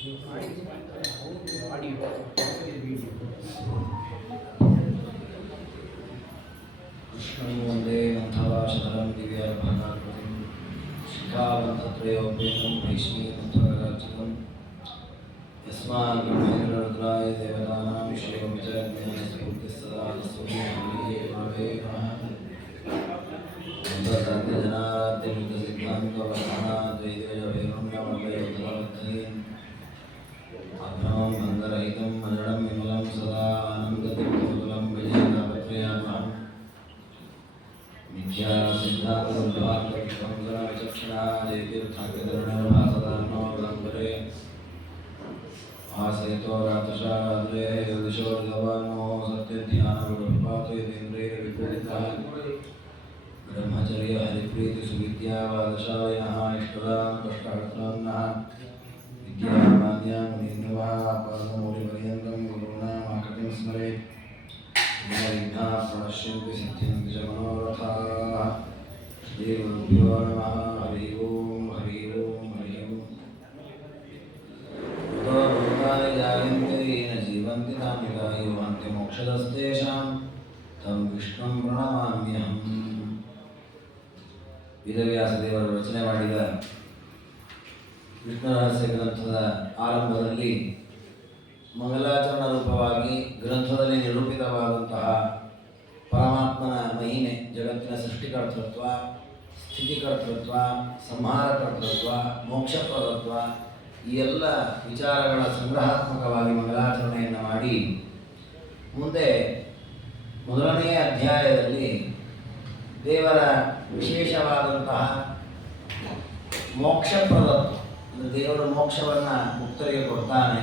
ಕೃಷ್ಣಂ ವಂದೇ ಮಂಥವಾಶಧರಂ ದಿವ್ಯಾರ್ಭಣಾಕೃತಿಂ ಶಿಖಾವಂತತ್ರಯೋಪೇತಂ ಭೈಷ್ಮೀಮಧ್ವರಾರ್ಚಿತಂ ಯಸ್ಮಾನ್ ಬ್ರಹ್ಮೇಂದ್ರರುದ್ರಾಯ ದೇವತಾನಾಂ ವಿಷಯೋಪಿ ಚ ಜ್ಞಾನಸ್ಯ ಬುದ್ಧಿಃ ಸದಾ ತಸ್मै ಗುರವೇ ನಮಃ. अभ्रमं बन्धरहितं मरणं विमलं सदा आनन्दतीर्थोदलं विजयनामत्रयामहं मिथ्या सिद्धान्तदुर्भान्तविक्रं विचक्षणा देतीर्थाङ्कधरणभासदान्नो विलम्बरे आसयतो रातशाराद्रे दिशो विधवानो सत्यध्यानविपातयेन्द्रियविपरीतः ब्रह्मचर्य हरिप्रीति सुविद्यावादशालिनः इष्टदां कष्टहर्तान्नः विद्यामान्यां मुनिर्नवापादमौलिपर्यन्तं गुरूणामाकृतिं स्मरेत् विघ्नाः प्रणश्यन्ति सिद्ध्यन्ति च मनोरथाः. श्रीगुरुभ्यो नमः. हरि ओं हरि ओं हरि ओं. ततो भूतानि जायन्ते येन जीवन्ति तानि च मोक्षदस्तेषां तं विष्णुं प्रणमाम्यहम्. ವೇದವ್ಯಾಸದೇವರು ರಚನೆ ಮಾಡಿದ ವಿಷ್ಣು ರಹಸ್ಯ ಗ್ರಂಥದ ಆರಂಭದಲ್ಲಿ ಮಂಗಲಾಚರಣ ರೂಪವಾಗಿ ಗ್ರಂಥದಲ್ಲಿ ನಿರೂಪಿತವಾದಂತಹ ಪರಮಾತ್ಮನ ಮಹಿಮೆ, ಜಗತ್ತಿನ ಸೃಷ್ಟಿಕರ್ತೃತ್ವ, ಸ್ಥಿತಿಕರ್ತೃತ್ವ, ಸಂಹಾರಕರ್ತೃತ್ವ, ಮೋಕ್ಷಪ್ರದತ್ವ ಈ ಎಲ್ಲ ವಿಚಾರಗಳ ಸಂಗ್ರಹಾತ್ಮಕವಾಗಿ ಮಂಗಲಾಚರಣೆಯನ್ನು ಮಾಡಿ ಮುಂದೆ ಮೊದಲನೆಯ ಅಧ್ಯಾಯದಲ್ಲಿ ದೇವರ ವಿಶೇಷವಾದಂತಹ ಮೋಕ್ಷಪ್ರದತ್ವ, ಅಂದರೆ ದೇವರು ಮೋಕ್ಷವನ್ನು ಮುಕ್ತರಿಗೆ ಕೊಡ್ತಾನೆ,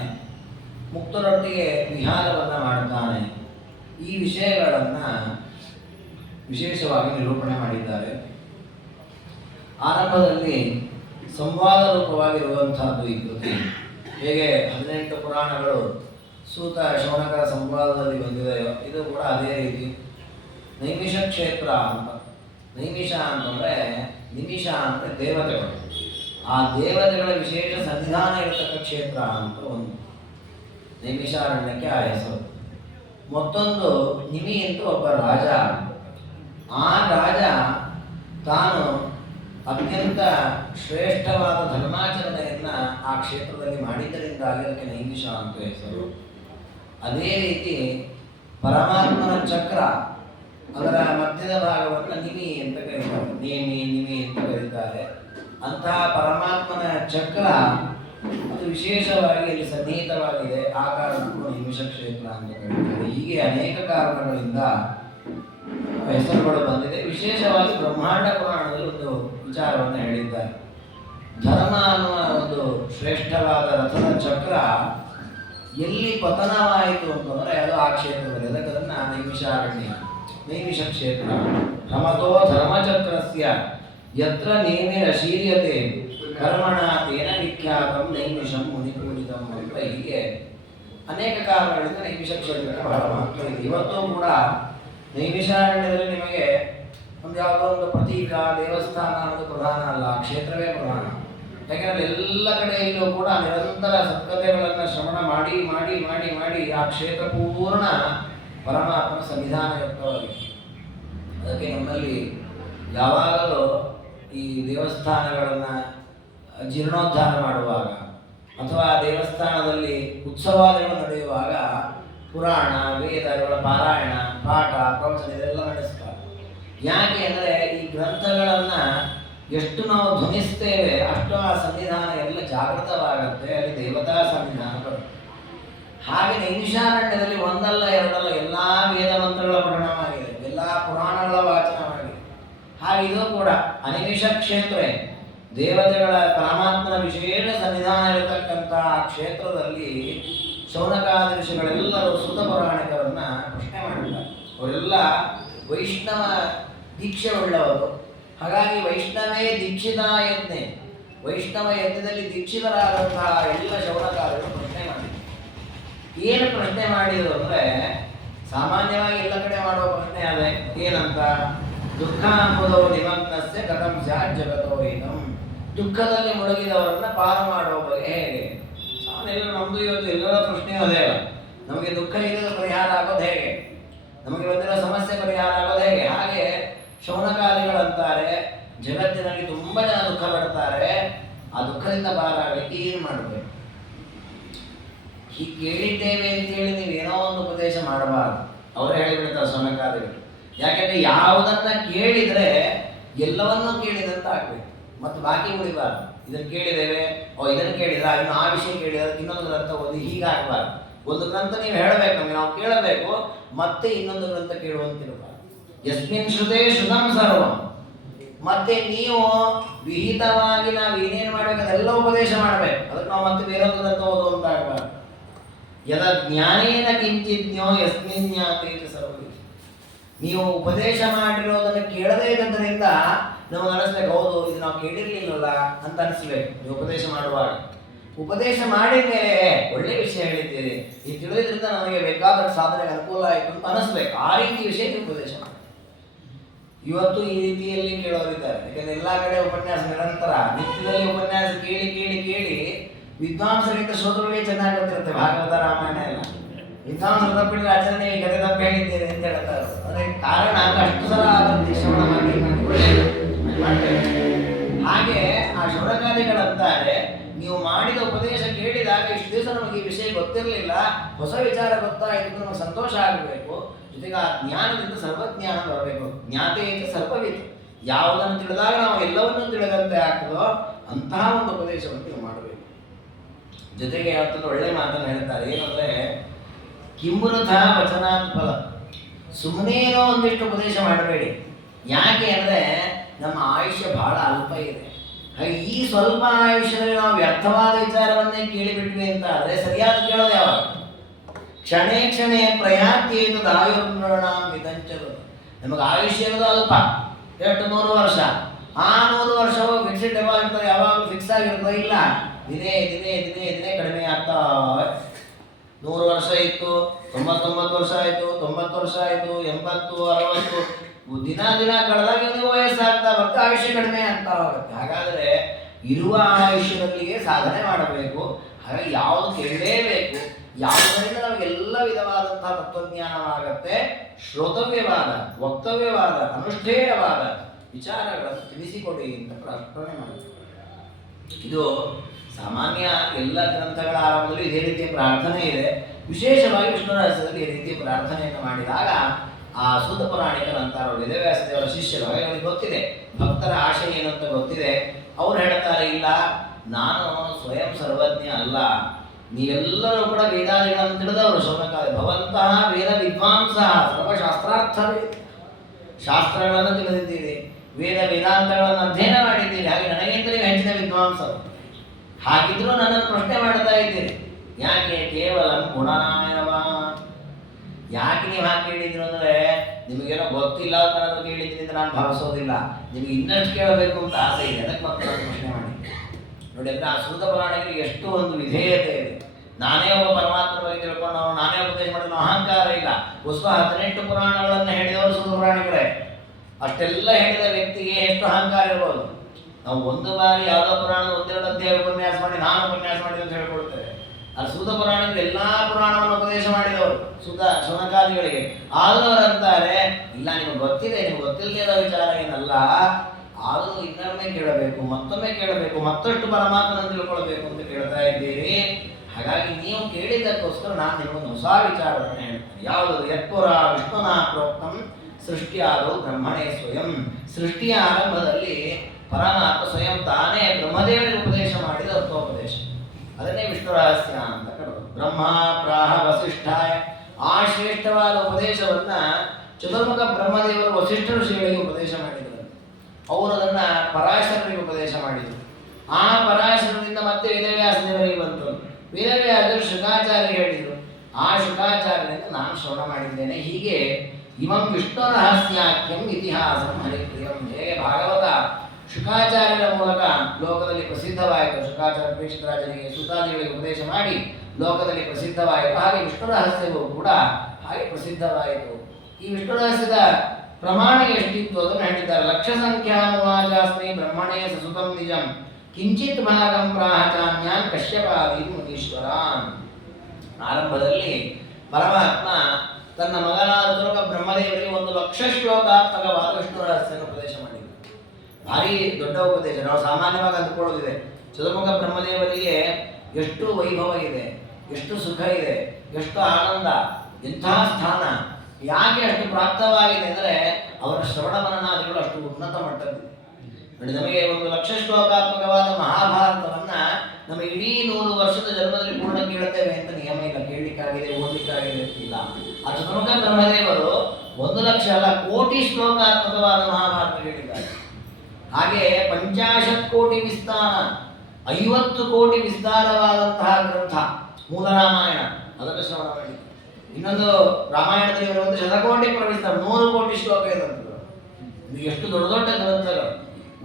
ಮುಕ್ತರೊಟ್ಟಿಗೆ ವಿಹಾರವನ್ನು ಮಾಡ್ತಾನೆ, ಈ ವಿಷಯಗಳನ್ನು ವಿಶೇಷವಾಗಿ ನಿರೂಪಣೆ ಮಾಡಿದ್ದಾರೆ. ಆರಂಭದಲ್ಲಿ ಸಂವಾದ ರೂಪವಾಗಿರುವಂತಹದ್ದು ಈ ಕೃತಿ. ಹೇಗೆ 18 ಪುರಾಣಗಳು ಸೂತ ಶೌನಕರ ಸಂವಾದದಲ್ಲಿ ಬಂದಿದೆಯೋ ಇದು ಕೂಡ ಅದೇ ರೀತಿ. ನೈಮಿಷ ಕ್ಷೇತ್ರ ಅಂತ, ನೈಮಿಷ ಅಂತಂದರೆ ನಿಮಿಷ ಅಂದರೆ ದೇವತೆಗಳು, ಆ ದೇವತೆಗಳ ವಿಶೇಷ ಸನ್ನಿಧಾನ ಇರತಕ್ಕ ಕ್ಷೇತ್ರ ಅಂತ ಒಂದು ನೈಮಿಷಾರಣ್ಯಕ್ಕೆ ಆ ಹೆಸರು. ಮತ್ತೊಂದು ನಿಮಿ ಅಂತ ಒಬ್ಬ ರಾಜ, ಆ ರಾಜ ತಾನು ಅತ್ಯಂತ ಶ್ರೇಷ್ಠವಾದ ಧರ್ಮಾಚರಣೆಯನ್ನು ಆ ಕ್ಷೇತ್ರದಲ್ಲಿ ಮಾಡಿದ್ದರಿಂದಾಗಿ ಅದಕ್ಕೆ ನೈಮಿಷ ಅಂತ ಹೆಸರು. ಅದೇ ರೀತಿ ಪರಮಾತ್ಮನ ಚಕ್ರ, ಅದರ ಮಧ್ಯದ ಭಾಗವನ್ನು ನಿಮಿ ಅಂತ ಕರೀತಾರೆ, ನಿಮಿ ಅಂತ ಕರೀತಾರೆ. ಅಂತಹ ಪರಮಾತ್ಮನ ಚಕ್ರ ಅದು ವಿಶೇಷವಾಗಿ ಅಲ್ಲಿ ಸನ್ನಿಹಿತವಾಗಿದೆ, ಆ ಕಾರಣಕ್ಕೂ ನಿಮಿಷ ಕ್ಷೇತ್ರ ಅಂತ ಕರೀತಾರೆ. ಹೀಗೆ ಅನೇಕ ಕಾರಣಗಳಿಂದ ಹೆಸರುಗಳು ಬಂದಿದೆ. ವಿಶೇಷವಾಗಿ ಬ್ರಹ್ಮಾಂಡ ಪುರಾಣದಲ್ಲಿ ಒಂದು ವಿಚಾರವನ್ನು ಹೇಳಿದ್ದಾರೆ. ಧರ್ಮ ಅನ್ನುವ ಒಂದು ಶ್ರೇಷ್ಠವಾದ ರಥದ ಚಕ್ರ ಎಲ್ಲಿ ಪತನವಾಯಿತು ಅಂತಂದರೆ ಅದು ಆ ಕ್ಷೇತ್ರದಲ್ಲಿ, ಅದಕ್ಕೆ ಅದನ್ನು ನೈಮಿಷಾರಣ್ಯ, ನೈಮಿಷ ಕ್ಷೇತ್ರ. ಭ್ರಮತೋ ಧರ್ಮಚಕ್ರಸ್ಯ ಯತ್ರ ನೇಮಿರಶೀರ್ಯತೆ ಕರ್ಮಣ ತೇನ ವಿಖ್ಯಾತಂ ನೈಮಿಷಂ ಮುನಿಪೂಜಿತಂ ಅಂತ ಹೀಗೆ ಅನೇಕ ಕಾರಣಗಳಿಂದ ನೈಮಿಷ ಕ್ಷೇತ್ರಕ್ಕೆ ಬಹಳ ಮಹತ್ವ ಇದೆ. ಇವತ್ತೂ ಕೂಡ ನೈಮಿಷಾರಣ್ಯದಲ್ಲಿ ನಿಮಗೆ ಒಂದು ಯಾವುದೋ ಒಂದು ಪ್ರತೀಕ, ದೇವಸ್ಥಾನ ಅನ್ನೋದು ಪ್ರಧಾನ ಅಲ್ಲ, ಕ್ಷೇತ್ರವೇ ಪ್ರಧಾನ. ಯಾಕೆಂದರೆ ಎಲ್ಲ ಕಡೆಯಲ್ಲೂ ಕೂಡ ನಿರಂತರ ಸತ್ಕಥೆಗಳನ್ನು ಶ್ರವಣ ಮಾಡಿ ಮಾಡಿ ಮಾಡಿ ಮಾಡಿ ಆ ಕ್ಷೇತ್ರ ಪೂರ್ಣ ಪರಮಾತ್ಮನ ಸನ್ನಿಧಾನಯುಕ್ತವಾಗಿದೆ. ಅದಕ್ಕೆ ನಮ್ಮಲ್ಲಿ ಯಾವಾಗಲೂ ಈ ದೇವಸ್ಥಾನಗಳನ್ನು ಜೀರ್ಣೋದ್ಧಾರ ಮಾಡುವಾಗ ಅಥವಾ ದೇವಸ್ಥಾನದಲ್ಲಿ ಉತ್ಸವಾದಿಗಳು ನಡೆಯುವಾಗ ಪುರಾಣ, ವೇದ ಇವುಗಳ ಪಾರಾಯಣ, ಪಾಠ, ಪ್ರವಚನ ಇದೆಲ್ಲ ನಡೆಸ್ತಾರೆ. ಯಾಕೆ ಅಂದರೆ ಈ ಗ್ರಂಥಗಳನ್ನು ಎಷ್ಟು ನಾವು ಧ್ವನಿಸ್ತೇವೆ ಅಷ್ಟು ಆ ಸನ್ನಿಧಾನ ಎಲ್ಲ ಜಾಗೃತವಾಗುತ್ತೆ, ಅಲ್ಲಿ ದೇವತಾ ಸನ್ನಿಧಾನ ಬರುತ್ತೆ. ಹಾಗೆ ನೈಮಿಷಾರಣ್ಯದಲ್ಲಿ ಒಂದಲ್ಲ ಎರಡಲ್ಲ ಎಲ್ಲ ವೇದ ಮಂತ್ರಗಳ ಪಠಣವಾಗಿದೆ, ಎಲ್ಲ ಪುರಾಣಗಳ ವಾಚನವಾಗಿದೆ. ಹಾಗೆ ಇದು ಕೂಡ ಅನಿಮಿಷ ಕ್ಷೇತ್ರ, ದೇವತೆಗಳ ಪರಮಾತ್ಮನ ವಿಶೇಷ ಸನ್ನಿಧಾನ ಇರತಕ್ಕಂಥ ಕ್ಷೇತ್ರದಲ್ಲಿ ಶೌನಕಾದಿ ಋಷಿಗಳೆಲ್ಲರೂ ಸುತ ಪೌರಾಣಿಕರನ್ನ ಪ್ರಶ್ನೆ ಮಾಡಿದ್ದಾರೆ. ಅವರೆಲ್ಲ ವೈಷ್ಣವ ದೀಕ್ಷೆ ಉಳ್ಳವರು. ಹಾಗಾಗಿ ವೈಷ್ಣವೇ ದೀಕ್ಷಿತ ಯಜ್ಞೆ, ವೈಷ್ಣವ ಯಜ್ಞದಲ್ಲಿ ದೀಕ್ಷಿತರಾದಂತಹ ಎಲ್ಲ ಶೌನಕಾದಿಗಳು ಪ್ರಶ್ನೆ ಮಾಡಿದರು. ಏನು ಪ್ರಶ್ನೆ ಮಾಡಿದರು ಅಂದರೆ, ಸಾಮಾನ್ಯವಾಗಿ ಎಲ್ಲ ಕಡೆ ಮಾಡುವ ಪ್ರಶ್ನೆ ಅದೇ. ಏನಂತ? ದುಃಖ ಅಂಬುದೋ ನಿಮಗ್ನಸ್ಯ ಕಥಂ ಸ್ಯಾತ್ ಜಗತೋ ಏನಂ. ದುಃಖದಲ್ಲಿ ಮುಳುಗಿದವರನ್ನ ಪಾರು ಮಾಡುವ ಬಗ್ಗೆ ಹೇಗೆ? ಎಲ್ಲ ನಮ್ಮದು ಇವತ್ತು ಎಲ್ಲರ ಪ್ರಶ್ನೆಯೂ ಅದೇ ಅಲ್ಲ. ನಮಗೆ ದುಃಖ ಇಲ್ಲದ ಪರಿಹಾರ ಆಗೋದು ಹೇಗೆ, ನಮಗೆ ಬಂದಿರೋ ಸಮಸ್ಯೆ ಪರಿಹಾರ ಆಗೋದು ಹೇಗೆ? ಹಾಗೆ ಶೌನಕಾದಿಗಳಂತಾರೆ, ಜಗತ್ತಿನಲ್ಲಿ ತುಂಬ ಜನ ದುಃಖ ಪಡ್ತಾರೆ, ಆ ದುಃಖದಿಂದ ಪಾರಾಗಲಿಕ್ಕೆ ಏನು ಮಾಡಬೇಕು? ಹೀಗೆ ಕೇಳಿದ್ದೇವೆ ಅಂತೇಳಿ ನೀವೇನೋ ಒಂದು ಉಪದೇಶ ಮಾಡಬಾರ್ದು. ಅವರೇ ಹೇಳಿಬಿಡ್ತಾರೆ ಶೌನಕಾದಿಗಳು. ಯಾಕೆಂದ್ರೆ ಯಾವುದನ್ನ ಕೇಳಿದರೆ ಎಲ್ಲವನ್ನೂ ಕೇಳಿದಂತ ಆಗ್ಬೇಕು, ಮತ್ತು ಬಾಕಿ ಉಳಿಬಾರ್ದು. ಇದನ್ನು ಕೇಳಿದ್ದೇವೆ, ಇದನ್ನು ಕೇಳಿದ್ರೆ ಇನ್ನು ಆ ವಿಷಯ ಕೇಳಿದ್ರೆ ಇನ್ನೊಂದು ಗ್ರಂಥ ಓದಿ, ಹೀಗಾಗಬಾರ್ದು. ಒಂದು ಗ್ರಂಥ ನೀವು ಹೇಳಬೇಕು, ನಮಗೆ ನಾವು ಕೇಳಬೇಕು, ಮತ್ತೆ ಇನ್ನೊಂದು ಗ್ರಂಥ ಕೇಳುವಂತಿರಬಾರ್ದು. ಯಸ್ಮಿನ್ ಶ್ರುತೇ ಶ್ರುತಂ ಸರ್ವಂ. ಮತ್ತೆ ನೀವು ವಿಹಿತವಾಗಿ ನಾವು ಏನೇನು ಮಾಡಬೇಕು ಅದೆಲ್ಲ ಉಪದೇಶ ಮಾಡಬೇಕು. ಅದಕ್ಕೆ ನಾವು ಮತ್ತೆ ಬೇರೊಂದು ಗ್ರಂಥ ಓದುವಂತ ಆಗಬಾರ್ದು. ಯದ ಜ್ಞಾನೇನ ಕಿಂಚಿಜ್ಞೋ ಯಸ್ಮಿನ್ ಜ್ಞಾತೆ ಸರ್ವೇ. ನೀವು ಉಪದೇಶ ಮಾಡಿರೋದನ್ನು ಕೇಳದೇ ಇದ್ದರಿಂದ ನಮಗೆ ಅನಿಸ್ಬೇಕು, ಹೌದು ಇದು ನಾವು ಕೇಳಿರ್ಲಿಲ್ಲಲ್ಲ ಅಂತ ಅನಿಸ್ಬೇಕು. ನೀವು ಉಪದೇಶ ಮಾಡುವಾಗ ಉಪದೇಶ ಮಾಡಿದ ಮೇಲೆ ಒಳ್ಳೆ ವಿಷಯ ಹೇಳಿದ್ದೀರಿ, ಈ ತಿಳಿದ್ರಿಂದ ನಮಗೆ ಬೇಕಾದ ಸಾಧನೆಗೆ ಅನುಕೂಲ ಆಯಿತು ಅಂತ ಅನಿಸ್ಬೇಕು. ಆ ರೀತಿ ವಿಷಯ ಉಪದೇಶ ಮಾಡಿ. ಇವತ್ತು ಈ ರೀತಿಯಲ್ಲಿ ಕೇಳೋರಿದ್ದಾರೆ. ಯಾಕಂದ್ರೆ ಎಲ್ಲ ಕಡೆ ಉಪನ್ಯಾಸ ನಿರಂತರ ನಿತ್ಯದಲ್ಲಿ ಉಪನ್ಯಾಸ ಕೇಳಿ ಕೇಳಿ ಕೇಳಿ ವಿದ್ವಾಂಸರಿಂದ ಶ್ರೋತೃಗಳಿಗೆ ಚೆನ್ನಾಗಿ ಗೊತ್ತಿರುತ್ತೆ ಭಾಗವತ ರಾಮಾಯಣ ಎಲ್ಲ. ವಿದ್ವಾಂಸರು ತಪ್ಪಿದ್ರೆ ಆಚರಣೆ ಈ ಕಥೆ ತಪ್ಪು ಹೇಳಿದ್ದೇನೆ ಅಂತ ಹೇಳ್ತಾರೆ. ಅದೇ ಕಾರಣ ಅಷ್ಟು ಸಲ ಆಗುತ್ತೆ ಶ್ರವಣ ಮಾಡಿ ಮಾಡ್ತೇವೆ. ಹಾಗೆ ಆ ಶೌನಕಾದಿಗಳಂತಾರೆ, ನೀವು ಮಾಡಿದ ಉಪದೇಶ ಕೇಳಿದಾಗ ಇಷ್ಟು ದಿವಸ ನಮಗೆ ಈ ವಿಷಯ ಗೊತ್ತಿರಲಿಲ್ಲ, ಹೊಸ ವಿಚಾರ ಗೊತ್ತಾಯಿತು, ನಮಗೆ ಸಂತೋಷ ಆಗಬೇಕು. ಜೊತೆಗೆ ಆ ಜ್ಞಾನದಿಂದ ಸರ್ವಜ್ಞಾನ ಬರಬೇಕು. ಜ್ಞಾತೆಯಿಂದ ಸರ್ವವಿತ್. ಯಾವುದನ್ನು ತಿಳಿದಾಗ ನಾವು ಎಲ್ಲವನ್ನೂ ತಿಳಿದಂತೆ ಆಗ್ತದೋ ಅಂತಹ ಒಂದು ಉಪದೇಶವನ್ನು ನೀವು ಮಾಡಬೇಕು. ಜೊತೆಗೆ ಯಾವತ್ತೊಂದು ಒಳ್ಳೆ ಮಾತನ್ನು ಹೇಳ್ತಾರೆ, ಏನಂದ್ರೆ ಕಿಂಬುರಥ ವಚನಾತ್ ಫಲ. ಸುಮ್ಮನೇನೋ ಒಂದಿಷ್ಟು ಉಪದೇಶ ಮಾಡಬೇಡಿ. ಯಾಕೆ ಅಂದರೆ ನಮ್ಮ ಆಯುಷ್ಯ ಬಹಳ ಅಲ್ಪ ಇದೆ. ಹಾಗೆ ಈ ಸ್ವಲ್ಪ ಆಯುಷ್ಯದಲ್ಲಿ ನಾವು ವ್ಯರ್ಥವಾದ ವಿಚಾರವನ್ನೇ ಕೇಳಿಬಿಟ್ವಿ ಅಂತ ಆದರೆ ಸರಿಯಾದ ಕೇಳೋದು ಯಾವಾಗ? ಕ್ಷಣೇ ಕ್ಷಣೇ ಪ್ರಯಾತ್ಯೇತು ದಾಯುರ್ಮೃಣಾಂ ವಿದಂಚರು. ನಮಗೆ ಆಯುಷ್ಯ ಇರೋದು ಅಲ್ಪ, ಎಷ್ಟು 100 ವರ್ಷ. ಆ 100 ವರ್ಷವು ಫಿಕ್ಸ್ಡ್ ಡೆಪಾಸಿಟ್ ಯಾವಾಗಲೂ ಫಿಕ್ಸ್ ಆಗಿರ್ತದೆ ಇಲ್ಲ, ದಿನೇ ದಿನೇ ದಿನೇ ದಿನೇ ಕಡಿಮೆ ಆಗ್ತಾ. 100 ವರ್ಷ ಇತ್ತು, 99 ವರ್ಷ ಆಯಿತು, 90 ವರ್ಷ ಆಯಿತು, 80, 60 ದಿನ ದಿನ ಕಳೆದಾಗ ನೀವು ವಯಸ್ಸಾಗ್ತಾ ಬರ್ತಾ ಆಯುಷ್ಯ ಕಡಿಮೆ ಆಗ್ತಾ ಹೋಗುತ್ತೆ. ಹಾಗಾದರೆ ಇರುವ ಆಯುಷ್ಯದಲ್ಲಿಯೇ ಸಾಧನೆ ಮಾಡಬೇಕು. ಹಾಗಾಗಿ ಯಾವುದು ಕೇಳಲೇಬೇಕು, ಯಾವುದರಿಂದ ನಮಗೆಲ್ಲ ವಿಧವಾದಂತಹ ತತ್ವಜ್ಞಾನವಾಗತ್ತೆ. ಶ್ರೋತವ್ಯವಾದ, ವಕ್ತವ್ಯವಾದ, ಅನುಷ್ಠೇಯವಾದ ವಿಚಾರಗಳನ್ನು ತಿಳಿಸಿಕೊಡಿ ಅಂತ ಪ್ರಾರ್ಥನೆ ಮಾಡಬೇಕು. ಇದು ಸಾಮಾನ್ಯ ಎಲ್ಲ ಗ್ರಂಥಗಳ ಆರಂಭದಲ್ಲಿ ಇದೇ ರೀತಿಯ ಪ್ರಾರ್ಥನೆ ಇದೆ. ವಿಶೇಷವಾಗಿ ವಿಷ್ಣು ರಹಸ್ಯದಲ್ಲಿ ಈ ರೀತಿಯ ಪ್ರಾರ್ಥನೆಯನ್ನು ಮಾಡಿದಾಗ ಆ ಸೂತ ಪುರಾಣಿಕರು ಅಂತಾರೆ, ವೇದವ್ಯಾಸ ದೇವರ ಶಿಷ್ಯರು, ಹಾಗೆ ಅವರಿಗೆ ಗೊತ್ತಿದೆ ಭಕ್ತರ ಆಶೆ ಏನು ಅಂತ ಗೊತ್ತಿದೆ. ಅವ್ರು ಹೇಳ್ತಾರೆ, ಇಲ್ಲ ನಾನು ಸ್ವಯಂ ಸರ್ವಜ್ಞ ಅಲ್ಲ, ನೀವೆಲ್ಲರೂ ಕೂಡ ವೇದಾದಿಗಳನ್ನು ತಿಳಿದವರು. ಶೌನಕಾದಿ ಭವಂತಹ ವೇದ ವಿದ್ವಾಂಸ ಸರ್ವಶಾಸ್ತ್ರಾರ್ಥವೇ. ಶಾಸ್ತ್ರಗಳನ್ನು ತಿಳಿದಿದ್ದೀರಿ, ವೇದ ವೇದಾಂತಗಳನ್ನು ಅಧ್ಯಯನ ಮಾಡಿದ್ದೀರಿ, ಹಾಗೆ ನನಗಿಂತ ನೀವು ಹೆಚ್ಚಿನ ವಿದ್ವಾಂಸರು. ಹಾಗಿದ್ರೂ ನನ್ನನ್ನು ಪ್ರಶ್ನೆ ಮಾಡ್ತಾ ಇದ್ದೀರಿ, ಯಾಕೆ? ಕೇವಲ ಗುಣನಾಯವ. ಯಾಕೆ ನೀವು ಹಾಗೆ ಕೇಳಿದ್ರು ಅಂದರೆ ನಿಮಗೇನೋ ಗೊತ್ತಿಲ್ಲ ಅನ್ನೋದು ಕೇಳಿದ್ದೀನಿ ಅಂತ ನಾನು ಭಾವಿಸೋದಿಲ್ಲ. ನಿಮಗೆ ಇನ್ನಷ್ಟು ಕೇಳಬೇಕು ಅಂತ ಆಸೆ ಇದೆ, ಅದಕ್ಕೆ ಮತ್ತೆ ನಾನು ಪ್ರಶ್ನೆ ಮಾಡಿದ್ದೆ. ನೋಡಿ, ಅಂದರೆ ಆ ಸೂತ ಪುರಾಣಿಕರಿಗೆ ಎಷ್ಟು ಒಂದು ವಿಧೇಯತೆ ಇದೆ. ನಾನೇ ಒಬ್ಬ ಪರಮಾತ್ಮ ಬಗ್ಗೆ ತಿಳ್ಕೊಂಡು ನಾನೇ ಉಪದೇಶ ಮಾಡಿದ ಅಹಂಕಾರ ಇಲ್ಲ. ಪುಸ್ತಕ 18 ಪುರಾಣಗಳನ್ನು ಹೇಳಿದವರು ಸೂತ ಪುರಾಣಿಕರೇ. ಅಷ್ಟೆಲ್ಲ ಹೇಳಿದ ವ್ಯಕ್ತಿಗೆ ಎಷ್ಟು ಅಹಂಕಾರ ಇರ್ಬೋದು. ನಾವು ಒಂದು ಬಾರಿ ಯಾವುದೋ ಪುರಾಣ 1-2 ಅಧ್ಯಾಯ ಉಪನ್ಯಾಸ ಮಾಡಿ ನಾನು ಉಪನ್ಯಾಸ ಮಾಡಿದೆ ಅಂತ ಹೇಳ್ಕೊಳ್ತೇವೆ. ಅದು ಸೂತ ಪುರಾಣಕ್ಕೆ ಎಲ್ಲ ಪುರಾಣವನ್ನು ಉಪದೇಶ ಮಾಡಿದವರು ಶೌನಕಾದಿಗಳಿಗೆ. ಆದವರಂತಾರೆ, ಇಲ್ಲ ನಿಮಗೆ ಗೊತ್ತಿದೆ, ನಿಮ್ಗೆ ಗೊತ್ತಿಲ್ಲದೆ ಇರೋ ವಿಚಾರ ಏನಲ್ಲ, ಆದರೂ ಇನ್ನೊಮ್ಮೆ ಕೇಳಬೇಕು, ಮತ್ತೊಮ್ಮೆ ಕೇಳಬೇಕು, ಮತ್ತಷ್ಟು ಪರಮಾತ್ಮನ ತಿಳ್ಕೊಳ್ಬೇಕು ಅಂತ ಕೇಳ್ತಾ ಇದ್ದೀರಿ. ಹಾಗಾಗಿ ನೀವು ಕೇಳಿದ್ದಕ್ಕೋಸ್ಕರ ನಾನು ನಿಮಗೊಂದು ಹೊಸ ವಿಚಾರವನ್ನು ಹೇಳ್ತೇನೆ. ಯಾವುದು? ಯತ್ಪುರ ವಿಷ್ಣುನಾ ಪ್ರೋಕ್ತಂ ಸೃಷ್ಟಿಯಾದವು ಬ್ರಹ್ಮಣೇ ಸ್ವಯಂ. ಸೃಷ್ಟಿಯ ಆರಂಭದಲ್ಲಿ ಪರಮಾತ್ಮ ಸ್ವಯಂ ತಾನೇ ಬ್ರಹ್ಮದೇವರಿಗೆ ಉಪದೇಶ ಮಾಡಿದ ತತ್ವೋಪದೇಶ, ಅದನ್ನೇ ವಿಷ್ಣು ರಹಸ್ಯ ಅಂತ ಕರೆದು. ಬ್ರಹ್ಮ ಪ್ರಾಹ ವಸಿಷ್ಠಾಯ. ಆ ಶ್ರೇಷ್ಠವಾದ ಉಪದೇಶವನ್ನ ಚತುರ್ಮುಖ ಬ್ರಹ್ಮದೇವರು ವಸಿಷ್ಠ ಋಷಿಗಳಿಗೆ ಉಪದೇಶ ಮಾಡಿದರು. ಅವರು ಅದನ್ನ ಪರಾಶರರಿಗೆ ಉಪದೇಶ ಮಾಡಿದರು. ಆ ಪರಾಶರರಿಂದ ಮತ್ತೆ ವೇದವ್ಯಾಸ ದೇವರಿಗೆ ಬಂತು. ವೇದವ್ಯಾಸರು ಶುಕಾಚಾರ್ಯ ಹೇಳಿದರು. ಆ ಶುಕಾಚಾರ್ಯನಿಂದ ನಾನು ಶ್ರವಣ ಮಾಡಿದ್ದೇನೆ. ಹೀಗೆ ಇಮಂ ವಿಷ್ಣು ರಹಸ್ಯಾಖ್ಯಂ ಇತಿಹಾಸಂ ಹರಿಪ್ರಿಯಂ. ಹೇಗೆ ಭಾಗವತ ಶುಕಾಚಾರ್ಯರ ಮೂಲಕ ಲೋಕದಲ್ಲಿ ಪ್ರಸಿದ್ಧವಾಯಿತು, ಶುಕಾಚಾರ್ಯ ಪ್ರೇಕ್ಷಿತರಾಜನಿಗೆ ಸೂತಾದಿಗಳಿಗೆ ಉಪದೇಶ ಮಾಡಿ ಲೋಕದಲ್ಲಿ ಪ್ರಸಿದ್ಧವಾಯಿತು, ಹಾಗೆ ವಿಷ್ಣು ರಹಸ್ಯವೂ ಕೂಡ ಹಾಗೆ ಪ್ರಸಿದ್ಧವಾಯಿತು. ಈ ವಿಷ್ಣು ರಹಸ್ಯದ ಪ್ರಮಾಣ ಎಷ್ಟಿತ್ತು ಅದನ್ನು ಹೇಳಿದ್ದಾರೆ. ಲಕ್ಷ ಸಂಖ್ಯಾನುವಾಚಾಸ್ಮಿ ಬ್ರಹ್ಮಣೇ ಸಸುತಂ ನಿಜಂ ಕಿಂಚಿತ್ ಭಾಗಂ ಪ್ರಾಹಚಾನ್ಯಾನ್ ಕಶ್ಯಪಾದಿ ಮುನೀಶ್ವರಾನ್. ಆರಂಭದಲ್ಲಿ ಪರಮಾತ್ಮ ತನ್ನ ಮಗನಾದ ತುರುಕ ಬ್ರಹ್ಮದೇವರಿಗೆ 1,00,000 ಶ್ಲೋಕಾತ್ಮಕವಾದ ವಿಷ್ಣು ರಹಸ್ಯವನ್ನು ಉಪದೇಶ ಮಾಡಿದರು. ಭಾರಿ ದೊಡ್ಡ ಉಪದೇಶ. ನಾವು ಸಾಮಾನ್ಯವಾಗಿ ಅಂದುಕೊಳ್ಳೋದಿದೆ, ಚತುರ್ಮುಖ ಬ್ರಹ್ಮದೇವರಿಗೆ ಎಷ್ಟು ವೈಭವ ಇದೆ, ಎಷ್ಟು ಸುಖ ಇದೆ, ಎಷ್ಟು ಆನಂದ, ಎಂಥ ಸ್ಥಾನ, ಯಾಕೆ ಅಷ್ಟು ಪ್ರಾಪ್ತವಾಗಿದೆ ಅಂದರೆ ಅವರ ಶ್ರವಣ ಮನನಾದಿಗಳು ಅಷ್ಟು ಉನ್ನತ ಮಟ್ಟದ್ದಿದೆ. ನೋಡಿ, ನಮಗೆ 1,00,000 ಶ್ಲೋಕಾತ್ಮಕವಾದ ಮಹಾಭಾರತವನ್ನ ನಮ್ಮ ಇಡೀ 100 ವರ್ಷದ ಜನ್ಮದಲ್ಲಿ ಪೂರ್ಣ ಕೇಳುತ್ತೇವೆ ಅಂತ ನಿಯಮ ಇಲ್ಲ. ಕೇಳಲಿಕ್ಕಾಗಿದೆ, ಓದಲಿಕ್ಕಾಗಿದೆ ಇಲ್ಲ. ಆ ಚತುರ್ಮುಖ ಬ್ರಹ್ಮದೇವರು 1,00,000 ಅಲ್ಲ, ಕೋಟಿ ಶ್ಲೋಕಾತ್ಮಕವಾದ ಮಹಾಭಾರತ ಹೇಳಿದ್ದಾರೆ. ಹಾಗೆ 50 ಕೋಟಿ ವಿಸ್ತಾರ, 50 ಕೋಟಿ ವಿಸ್ತಾರವಾದಂತಹ ಗ್ರಂಥ ಮೂಲ ರಾಮಾಯಣ, ಅದನ್ನು ಶ್ರವಣ ಮಾಡಿ. ಇನ್ನೊಂದು ರಾಮಾಯಣದಲ್ಲಿ ಒಂದು 100 ಕೋಟಿ ಪ್ರವಿಸ್ತಾರ, 100 ಕೋಟಿ ಶ್ಲೋಕ ಇದಂತದ್ದು. ಎಷ್ಟು ದೊಡ್ಡ ದೊಡ್ಡ ಗ್ರಂಥಗಳು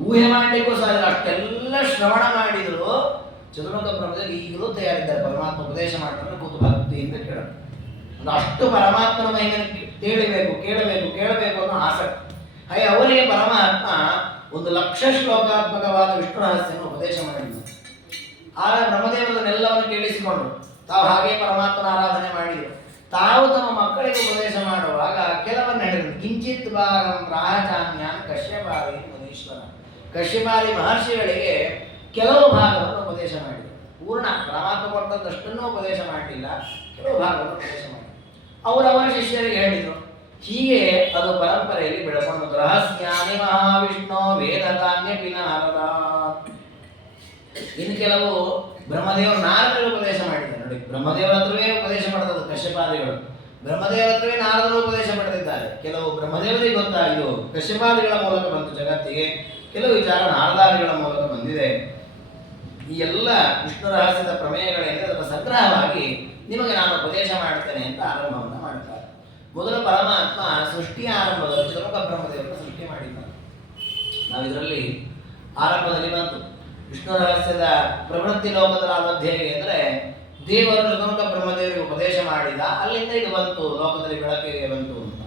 ಊಹೆ ಮಾಡಲಿಕ್ಕೂ ಸಾಧ್ಯ. ಅಷ್ಟೆಲ್ಲ ಶ್ರವಣ ಮಾಡಿದ್ರು ಚತುರ್ಮುಖ ಬ್ರಹ್ಮದೇವರು ಈಗಲೂ ತಯಾರಿದ್ದಾರೆ. ಪರಮಾತ್ಮ ಉಪದೇಶ ಮಾಡ್ತಾರೆ, ಕೂತು ಭಕ್ತಿಯಿಂದ ಕೇಳೋದು. ಅದು ಅಷ್ಟು ಪರಮಾತ್ಮನ ಮಹಿಮೆಯನ್ನು ಕೇಳಬೇಕು ಕೇಳಬೇಕು ಕೇಳಬೇಕು ಅನ್ನೋ ಆಸಕ್ತಿ. ಹಾಗೆ ಅವರಿಗೆ ಪರಮಾತ್ಮ 1,00,000 ಶ್ಲೋಕಾತ್ಮಕವಾದ ವಿಷ್ಣು ರಹಸ್ಯವನ್ನು ಉಪದೇಶ ಮಾಡಿದ್ರು. ಆಗ ಬ್ರಹ್ಮದೇವರನ್ನೆಲ್ಲವನ್ನು ಕೇಳಿಸಿಕೊಂಡ್ರು. ತಾವು ಹಾಗೆ ಪರಮಾತ್ಮನ ಆರಾಧನೆ ಮಾಡಿದರು. ತಾವು ತಮ್ಮ ಮಕ್ಕಳಿಗೆ ಉಪದೇಶ ಮಾಡುವಾಗ ಕೆಲವನ್ನು ಹೇಳಿದರು. ಕಿಂಚಿತ್ ಭಾಗಂ ಪ್ರಾಹಚಾನ್ಯಾನ್ ಕಶ್ಯಪಾದಿ ಮುನೀಶ್ವರ. ಕಶ್ಯಪಾದಿ ಮಹರ್ಷಿಗಳಿಗೆ ಕೆಲವು ಭಾಗವನ್ನು ಉಪದೇಶ ಮಾಡಿದರು. ಪೂರ್ಣ ಪರಮಾತ್ಮ ಕೊಟ್ಟದ್ದಷ್ಟನ್ನು ಉಪದೇಶ ಮಾಡಲಿಲ್ಲ, ಕೆಲವು ಭಾಗವನ್ನು ಉಪದೇಶ ಮಾಡಿದರು. ಅವರವರ ಶಿಷ್ಯರಿಗೆ ಹೇಳಿದರು. ಹೀಗೆ ಅದು ಪರಂಪರೆಯಲ್ಲಿ ಬೆಳಕೊಂಡು ರಹಸ್ಯಾನಿ ಮಹಾವಿಷ್ಣು ವೇದತಾನ್ಯಪಿ ನಾರದ. ಇನ್ನು ಕೆಲವು ಬ್ರಹ್ಮದೇವರು ನಾರದರು ಉಪದೇಶ ಮಾಡಿದ್ದಾರೆ. ನೋಡಿ, ಬ್ರಹ್ಮದೇವರ ಹತ್ರವೇ ಉಪದೇಶ ಮಾಡಿದದ್ದು ಕಶ್ಯಪಾದಿಗಳು. ಬ್ರಹ್ಮದೇವರ ಹತ್ರವೇ ನಾರದರು ಉಪದೇಶ ಪಡೆದಿದ್ದಾರೆ. ಕೆಲವು ಬ್ರಹ್ಮದೇವರಿಗೆ ಗೊತ್ತಾಯಿತು, ಕಶ್ಯಪಾದಿಗಳ ಮೂಲಕ ಬಂತು ಜಗತ್ತಿಗೆ. ಕೆಲವು ವಿಚಾರ ನಾರದಾದಿಗಳ ಮೂಲಕ ಬಂದಿದೆ. ಈ ಎಲ್ಲ ವಿಷ್ಣು ರಹಸ್ಯದ ಪ್ರಮೇಯಗಳೇನಿದೆ ಅದರ ಸಂಗ್ರಹವಾಗಿ ನಿಮಗೆ ನಾನು ಉಪದೇಶ ಮಾಡ್ತೇನೆ ಅಂತ ಆರಂಭವನ್ನು ಮಾಡ್ತಾರೆ. ಮೊದಲು ಪರಮಾತ್ಮ ಸೃಷ್ಟಿಯ ಆರಂಭದಲ್ಲಿ ಚತುರ್ಮುಖ ಬ್ರಹ್ಮದೇವರನ್ನು ಸೃಷ್ಟಿ ಮಾಡಿದ್ದಾರೆ. ನಾವು ಇದರಲ್ಲಿ ಆರಂಭದಲ್ಲಿ ಬಂತು ವಿಷ್ಣು ರಹಸ್ಯದ ಪ್ರವೃತ್ತಿ ಲೋಕದ ಮಧ್ಯೆ ಹೇಗೆ ಅಂದರೆ ದೇವರು ಚತುರ್ಮುಖ ಬ್ರಹ್ಮದೇವರಿಗೆ ಉಪದೇಶ ಮಾಡಿದ, ಅಲ್ಲಿಂದ ಇದು ಬಂತು, ಲೋಕದಲ್ಲಿ ಬೆಳಕಿಗೆ ಬಂತು ಅಂತ.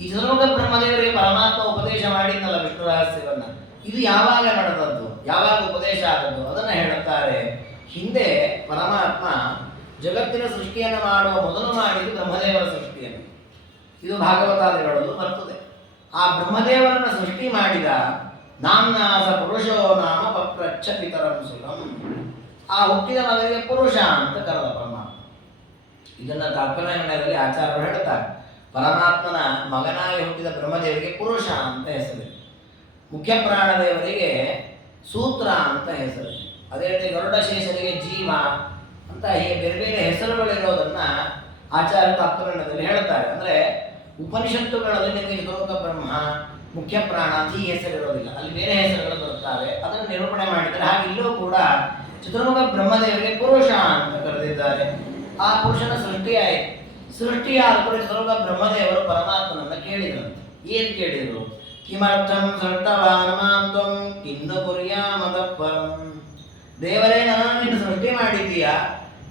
ಈ ಚತುರ್ಮುಖ ಬ್ರಹ್ಮದೇವರಿಗೆ ಪರಮಾತ್ಮ ಉಪದೇಶ ಮಾಡಿದ್ನಲ್ಲ ವಿಷ್ಣು ರಹಸ್ಯವನ್ನ, ಇದು ಯಾವಾಗ ನಡೆದದ್ದು, ಯಾವಾಗ ಉಪದೇಶ ಆದದ್ದು ಅದನ್ನು ಹೇಳುತ್ತಾರೆ. ಹಿಂದೆ ಪರಮಾತ್ಮ ಜಗತ್ತಿನ ಸೃಷ್ಟಿಯನ್ನು ಮಾಡುವ ಮೊದಲು ಮಾಡಿದ್ದು ಬ್ರಹ್ಮದೇವರ ಸೃಷ್ಟಿಯನ್ನು. ಇದು ಭಾಗವತಾದಿಗಳಲ್ಲೂ ಬರ್ತದೆ. ಆ ಬ್ರಹ್ಮದೇವರನ್ನು ಸೃಷ್ಟಿ ಮಾಡಿದ ನಾಮ್ನಾಸ ಪುರುಷೋ ನಾಮ ಪಪ್ರಚ್ಛ ಪಿತರಂ ಸುಖಂ. ಆ ಹುಟ್ಟಿದ ಮಗನಿಗೆ ಪುರುಷ ಅಂತ ಕರೆದ ಪರಮಾತ್ಮ. ಇದನ್ನು ತಾತ್ಪರ್ಯದಲ್ಲಿ ಆಚಾರ್ಯರು ಹೇಳ್ತಾರೆ. ಪರಮಾತ್ಮನ ಮಗನಾಗಿ ಹುಟ್ಟಿದ ಬ್ರಹ್ಮದೇವರಿಗೆ ಪುರುಷ ಅಂತ ಹೆಸರು, ಮುಖ್ಯ ಪ್ರಾಣದೇವರಿಗೆ ಸೂತ್ರ ಅಂತ ಹೆಸರು, ಅದೇ ರೀತಿ ಗರುಡಶೇಷರಿಗೆ ಜೀವ ಅಂತ ಹೀಗೆ ಬೇರೆ ಬೇರೆ ಹೆಸರುಗಳಿರೋದನ್ನ ಆಚಾರ್ಯ ತಾತ್ಪರ್ಯದಲ್ಲಿ ಹೇಳ್ತಾರೆ. ಅಂದರೆ ಉಪನಿಷತ್ತುಗಳಲ್ಲಿ ನಿಮಗೆ ಚತುರ್ಮುಖ ಬ್ರಹ್ಮ, ಮುಖ್ಯ ಪ್ರಾಣ ಅಂತ ಈ ಹೆಸರಿರೋದಿಲ್ಲ, ಅಲ್ಲಿ ಬೇರೆ ಹೆಸರುಗಳು ಬರುತ್ತವೆ. ಅದನ್ನು ನಿರೂಪಣೆ ಮಾಡಿದ್ದಾರೆ. ಹಾಗೆ ಇಲ್ಲೂ ಕೂಡ ಚತುರ್ಮುಖ ಬ್ರಹ್ಮದೇವರಿಗೆ ಪುರುಷ ಅಂತ ಕರೆದಿದ್ದಾರೆ. ಆ ಪುರುಷನ ಸೃಷ್ಟಿಯಾಯಿತು. ಸೃಷ್ಟಿಯಾದ ಕೂಡ ಚತುರ್ಮುಖ ಬ್ರಹ್ಮದೇವರು ಪರಮಾತ್ಮನನ್ನ ಕೇಳಿದ್ರಂತೆ. ಏನು ಕೇಳಿದರು? ಕಿಮರ್ಥಂ ಸೃಷ್ಟವಾನ್ ಮಾಂ ತ್ವಂ ಕಿನ್ನು ಕುರ್ಯಾಮದಪ್ಪರಂ. ದೇವರೇ, ನನ್ನನ್ನು ನೀನು ಸೃಷ್ಟಿ ಮಾಡಿದ್ದೀಯಾ,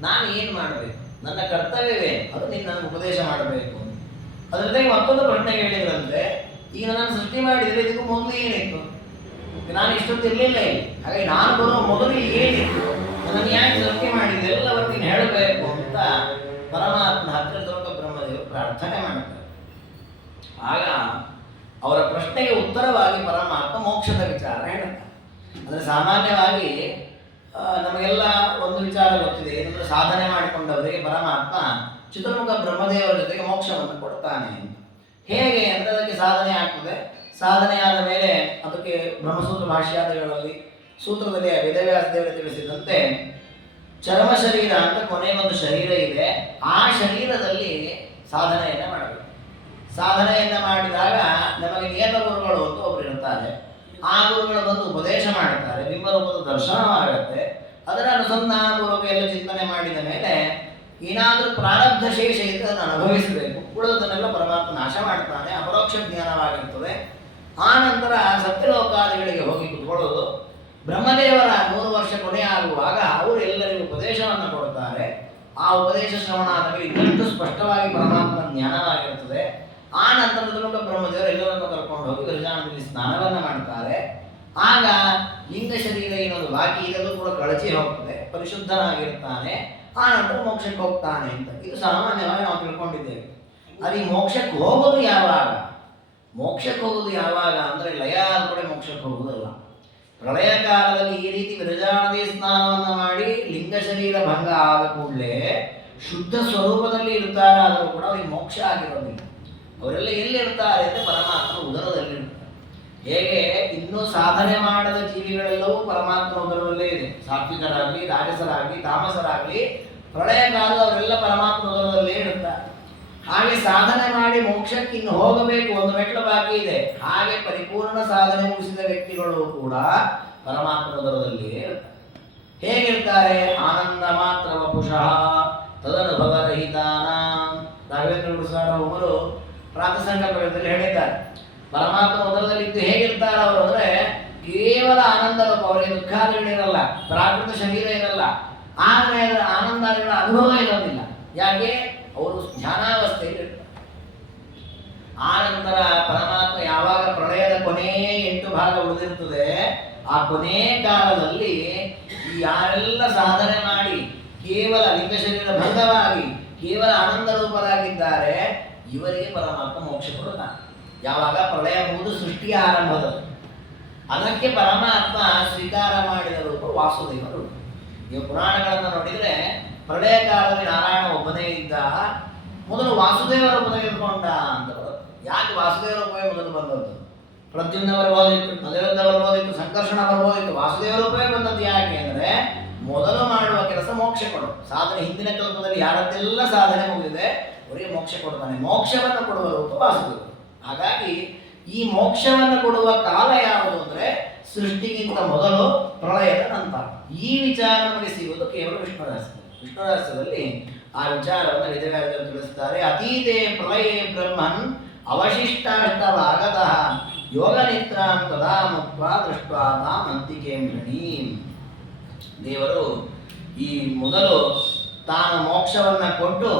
ನಾನು ಏನು ಮಾಡಬೇಕು, ನನ್ನ ಕರ್ತವ್ಯವೇ ಅದು ನೀನು ನನಗೆ ಉಪದೇಶ ಮಾಡಬೇಕು. ಅದರ ಜೊತೆಗೆ ಮತ್ತೊಂದು ಪ್ರಶ್ನೆ ಕೇಳಿದ್ರಂತೆ, ಈಗ ನಾನು ಸೃಷ್ಟಿ ಮಾಡಿದರೆ ಇದಕ್ಕೂ ಮೊದಲು ಏನಿತ್ತು, ನಾನು ಇಷ್ಟೊತ್ತು ಇರಲಿಲ್ಲ ಇಲ್ಲಿ, ಹಾಗಾಗಿ ನಾನು ಬರುವ ಮೊದಲು ಏನಿತ್ತು, ನನ್ನನ್ನು ಯಾಕೆ ಸೃಷ್ಟಿ ಮಾಡಿದೆ ಎಲ್ಲವನ್ನೂ ನೀನು ಹೇಳಬೇಕು ಅಂತ ಪರಮಾತ್ಮ ಹತ್ತಿರ ಚತುರ್ಮುಖ ಬ್ರಹ್ಮದೇವರು ಪ್ರಾರ್ಥನೆ ಮಾಡ್ತಾರೆ. ಆಗ ಅವರ ಪ್ರಶ್ನೆಗೆ ಉತ್ತರವಾಗಿ ಪರಮಾತ್ಮ ಮೋಕ್ಷದ ವಿಚಾರ ಹೇಳ್ತಾರೆ. ಅಂದರೆ ಸಾಮಾನ್ಯವಾಗಿ ನಮಗೆಲ್ಲ ಒಂದು ವಿಚಾರ ಗೊತ್ತಿದೆ, ಏನಂದ್ರೆ ಸಾಧನೆ ಮಾಡಿಕೊಂಡವರಿಗೆ ಪರಮಾತ್ಮ ಚತುರ್ಮುಖ ಬ್ರಹ್ಮದೇವರ ಜೊತೆಗೆ ಮೋಕ್ಷವನ್ನು ಕೊಡ್ತಾನೆ ಅಂತ. ಹೇಗೆ ಅಂದರೆ ಅದಕ್ಕೆ ಸಾಧನೆ ಆಗ್ತದೆ. ಸಾಧನೆ ಆದ ಮೇಲೆ ಅದಕ್ಕೆ ಬ್ರಹ್ಮಸೂತ್ರ ಭಾಷ್ಯಾದಿಗಳಲ್ಲಿ ಸೂತ್ರದಲ್ಲಿ ವೇದವ್ಯಾಸ ದೇವರು ತಿಳಿಸಿದಂತೆ ಚರ್ಮ ಶರೀರ ಅಂತ ಕೊನೆಗೊಂದು ಶರೀರ ಇದೆ. ಆ ಶರೀರದಲ್ಲಿ ಸಾಧನೆಯನ್ನು ಮಾಡಬೇಕು. ಸಾಧನೆಯನ್ನು ಮಾಡಿದಾಗ ನಮಗೆ ನಿಯತ ಗುರುಗಳು ಅಂತ ಒಬ್ಬರು ಇರ್ತಾರೆ. ಆ ಗುರುಗಳು ಬಂದು ಉಪದೇಶ ಮಾಡುತ್ತಾರೆ, ಬಿಂಬರೂಪದ ದರ್ಶನವಾಗುತ್ತೆ. ಅದರ ಅನುಸಂಧಾನಪೂರ್ವಕ ಎಲ್ಲ ಚಿಂತನೆ ಮಾಡಿದ ಮೇಲೆ ಏನಾದರೂ ಪ್ರಾರಬ್ಧ ಶೇಷ ಇದ್ದರೆ ಅದನ್ನು ಅನುಭವಿಸಬೇಕು. ಉಳಿದದನ್ನೆಲ್ಲ ಪರಮಾತ್ಮ ನಾಶ ಮಾಡ್ತಾನೆ, ಅಪರೋಕ್ಷ ಜ್ಞಾನವಾಗಿರ್ತದೆ. ಆ ನಂತರ ಸತ್ಯಲೋಕಾದಿಗಳಿಗೆ ಹೋಗಿ ಕುತ್ಕೊಳ್ಳೋದು. ಬ್ರಹ್ಮದೇವರ 100 ವರ್ಷ ಕೊನೆಯಾಗುವಾಗ ಅವರು ಎಲ್ಲರಿಗೂ ಉಪದೇಶವನ್ನು ಕೊಡುತ್ತಾರೆ. ಆ ಉಪದೇಶ ಶ್ರವಣಾದಾಗ ಇನ್ನಷ್ಟು ಸ್ಪಷ್ಟವಾಗಿ ಪರಮಾತ್ಮನ ಜ್ಞಾನವಾಗಿರುತ್ತದೆ. ಆ ನಂತರದಲ್ಲೂ ಬ್ರಹ್ಮದೇವರು ಎಲ್ಲರನ್ನು ಕರ್ಕೊಂಡು ಹೋಗಿ ವಿರಜಾನದಲ್ಲಿ ಸ್ನಾನವನ್ನು ಮಾಡ್ತಾರೆ. ಆಗ ಲಿಂಗ ಶರೀರ ಏನೊಂದು ಬಾಕಿ ಇದೆಲ್ಲೂ ಕೂಡ ಕಳಚಿ ಹೋಗ್ತದೆ, ಪರಿಶುದ್ಧನಾಗಿರ್ತಾನೆ, ಆ ನಂತರ ಮೋಕ್ಷಕ್ಕೆ ಹೋಗ್ತಾನೆ ಅಂತ. ಇದು ಸಾಮಾನ್ಯವಾಗಿ ನಾವು ತಿಳ್ಕೊಂಡಿದ್ದೇವೆ. ಅದು ಈ ಮೋಕ್ಷಕ್ಕೆ ಹೋಗೋದು ಯಾವಾಗ? ಮೋಕ್ಷಕ್ಕೆ ಹೋಗೋದು ಯಾವಾಗ ಅಂದರೆ ಲಯ ಕೂಡ ಮೋಕ್ಷಕ್ಕೆ ಹೋಗುವುದಲ್ಲ. ಪ್ರಳಯ ಕಾಲದಲ್ಲಿ ಈ ರೀತಿ ವಿರಜಾನದಿ ಸ್ನಾನವನ್ನು ಮಾಡಿ ಲಿಂಗ ಶರೀರ ಭಂಗ ಆದ ಕೂಡಲೇ ಶುದ್ಧ ಸ್ವರೂಪದಲ್ಲಿ ಇರ್ತಾರಾದರೂ ಕೂಡ ಅವರಿಗೆ ಮೋಕ್ಷ ಆಗಿರೋದಿಲ್ಲ. ಅವರೆಲ್ಲ ಎಲ್ಲಿರ್ತಾರೆ ಅಂದರೆ ಪರಮಾತ್ಮ ಉದರದಲ್ಲಿರ್ತಾರೆ. ಹೇಗೆ ಇನ್ನೂ ಸಾಧನೆ ಮಾಡದ ಜೀವಿಗಳೆಲ್ಲವೂ ಪರಮಾತ್ಮ ಉದರದಲ್ಲೇ ಇದೆ. ಸಾತ್ವಿಕರಾಗಲಿ, ರಾಜಸರಾಗಲಿ, ತಾಮಸರಾಗಲಿ ಪ್ರಳಯ ಕಾಲ ಅವರೆಲ್ಲ ಪರಮಾತ್ಮ ಉದರದಲ್ಲೇ ಇರ್ತಾರೆ. ಹಾಗೆ ಸಾಧನೆ ಮಾಡಿ ಮೋಕ್ಷಕ್ಕೆ ಇನ್ನು ಹೋಗಬೇಕು, ಒಂದು ಮೆಟ್ಲು ಬಾಕಿ ಇದೆ. ಹಾಗೆ ಪರಿಪೂರ್ಣ ಸಾಧನೆ ಮುಗಿಸಿದ ವ್ಯಕ್ತಿಗಳು ಕೂಡ ಪರಮಾತ್ಮ ಉದರದಲ್ಲಿಯೇ ಇರ್ತಾರೆ. ಹೇಗಿರ್ತಾರೆ? ಆನಂದ ಮಾತ್ರ ವಪುಷಃ ತದನುಭವರಹಿತಾನ. ರಾಘವೇಂದ್ರ ಗುರುಸ್ವಾಮಿಯವರು ಪ್ರಾತಸಂಕಲ್ಪದಲ್ಲಿ ಹೇಳಿದ್ದಾರೆ, ಪರಮಾತ್ಮ ಉದರದಲ್ಲಿದ್ದು ಹೇಗಿರ್ತಾರೆ ಅವರು ಅಂದರೆ ಕೇವಲ ಆನಂದ ರೂಪ. ಅವರಿಗೆ ದುಃಖಾದಿಗಳಿರಲ್ಲ, ಪ್ರಾಕೃತ ಶರೀರ ಇರಲ್ಲ, ಆಮೇಲೆ ಆನಂದಾದಿಗಳ ಅನುಭವ ಇರೋದಿಲ್ಲ. ಯಾಕೆ? ಅವರು ಧ್ಯಾನಾವಸ್ಥೆಯಲ್ಲಿ ಇರ್ತಾರೆ. ಆ ನಂತರ ಪರಮಾತ್ಮ ಯಾವಾಗ ಪ್ರಳಯದ ಕೊನೆಯ 8 ಭಾಗ ಉಳಿದಿರ್ತದೆ, ಆ ಕೊನೆ ಕಾಲದಲ್ಲಿ ಯಾರೆಲ್ಲ ಸಾಧನೆ ಮಾಡಿ ಕೇವಲ ಲಿಂಗ ಶರೀರ ಭಂಗವಾಗಿ ಕೇವಲ ಆನಂದ ರೂಪರಾಗಿದ್ದಾರೆ, ಇವರಿಗೆ ಪರಮಾತ್ಮ ಮೋಕ್ಷ ಕೊಡುತ್ತಾನೆ. ಯಾವಾಗ? ಪ್ರಳಯ ಮುಗಿದು ಸೃಷ್ಟಿಯ ಆರಂಭದಲ್ಲಿ. ಅದಕ್ಕೆ ಪರಮಾತ್ಮ ಸ್ವೀಕಾರ ಮಾಡಿದ ರೂಪ ವಾಸುದೇವ ರೂಪ. ನೀವು ಪುರಾಣಗಳನ್ನು ನೋಡಿದರೆ ಪ್ರಳಯ ಕಾಲದಲ್ಲಿ ನಾರಾಯಣ ಒಬ್ಬನೇ ಇದ್ದ, ಮೊದಲು ವಾಸುದೇವ ರೂಪ ತೆಗೆದುಕೊಂಡ ಅಂತ ಬರುತ್ತೆ. ಯಾಕೆ ವಾಸುದೇವ ರೂಪವೇ ಮೊದಲು ಬಂದದ್ದು? ಪ್ರದ್ಯುಮ್ನ ಬರ್ಬೋದಿತ್ತು, ಅನಿರುದ್ಧ ಬರ್ಬೋದಿತ್ತು, ಸಂಕರ್ಷಣ ಬರ್ಬೋದಿತ್ತು, ವಾಸುದೇವ ರೂಪವೇ ಬಂದದ್ದು. ಯಾಕೆ ಅಂದರೆ ಮೊದಲು ಮಾಡುವ ಕೆಲಸ ಮೋಕ್ಷ ಕೊಡು. ಸಾಧನೆ ಹಿಂದಿನ ಕಲ್ಪದಲ್ಲಿ ಯಾರದ್ದೆಲ್ಲ ಸಾಧನೆ ಮುಗಿದಿದೆ ಅವರಿಗೆ ಮೋಕ್ಷ ಕೊಡ್ತಾನೆ. ಮೋಕ್ಷವನ್ನು ಕೊಡುವ ರೂಪ ವಾಸುದೇವ. ಹಾಗಾಗಿ ಈ ಮೋಕ್ಷವನ್ನು ಕೊಡುವ ಕಾಲ ಯಾವುದು ಅಂದರೆ ಸೃಷ್ಟಿಗಿಂತ ಮೊದಲು, ಪ್ರಳಯದ ನಂತರ. ಈ ವಿಚಾರ ನಮಗೆ ಸಿಗುವುದು ಕೇವಲ ವಿಷ್ಣು ರಹಸ್ಯ. ವಿಷ್ಣು ರಹಸ್ಯದಲ್ಲಿ ಆ ವಿಚಾರವನ್ನು ವೇದವ್ಯಾಸರು ತಿಳಿಸುತ್ತಾರೆ. ಅತೀತೆ ಪ್ರಳಯೇ ಬ್ರಹ್ಮನ್ ಅವಶಿಷ್ಟಾಷ್ಟವಾಗತಃ ಯೋಗ ನಿದ್ರಾಂ ತದಾ ಮುಕ್ತ್ವಾ ದೃಷ್ಟ್ವಾ ತಾಂ ಅಂತಿಕೇಂ ಗಣೀಂ. ದೇವರು ಈ ಮೊದಲು ತಾನು ಮೋಕ್ಷವನ್ನು ಕೊಟ್ಟು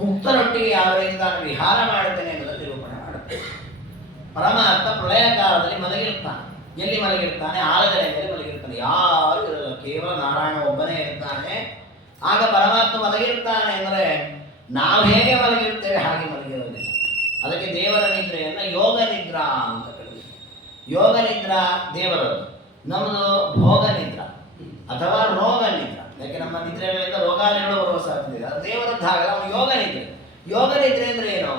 ಮುಕ್ತರೊಟ್ಟಿಗೆ ಯಾವ ರೀತಿ ತಾನು ವಿಹಾರ ಮಾಡುತ್ತೇನೆ ಎಂಬುದನ್ನು ನಿರೂಪಣೆ ಮಾಡುತ್ತೇನೆ. ಪರಮಾತ್ಮ ಪ್ರಳಯ ಕಾಲದಲ್ಲಿ ಮಲಗಿರ್ತಾನೆ. ಎಲ್ಲಿ ಮಲಗಿರ್ತಾನೆ? ಆಲದೆಲೆಯಲ್ಲಿ ಮಲಗಿರ್ತಾನೆ. ಯಾರು ಇರಲ್ಲ, ಕೇವಲ ನಾರಾಯಣ ಒಬ್ಬನೇ ಇರ್ತಾನೆ. ಆಗ ಪರಮಾತ್ಮ ಮಲಗಿರ್ತಾನೆ ಅಂದರೆ ನಾವು ಹೇಗೆ ಮಲಗಿರ್ತೇವೆ ಹಾಗೆ ಮಲಗಿರೋದಿಲ್ಲ. ಅದಕ್ಕೆ ದೇವರ ನಿದ್ರೆಯನ್ನು ಯೋಗ ನಿದ್ರಾ ಅಂತ ಕರೀತಾರೆ. ಯೋಗ ನಿದ್ರಾ ದೇವರದು, ನಮ್ಮದು ಭೋಗ ನಿದ್ರಾ ಅಥವಾ ರೋಗ ನಿದ್ರಾ. ಯಾಕೆ ನಮ್ಮ ನಿದ್ರೆಗಳಿಂದ ರೋಗಾದಿಗಳು ಬರುವ ಸಾಧ್ಯತೆ ಇದೆ. ಅದು ದೇವರದ್ದಾಗಲ್ಲ, ಅವನು ಯೋಗ ನಿದ್ರೆ. ಯೋಗ ನಿದ್ರೆ ಅಂದರೆ ಏನು?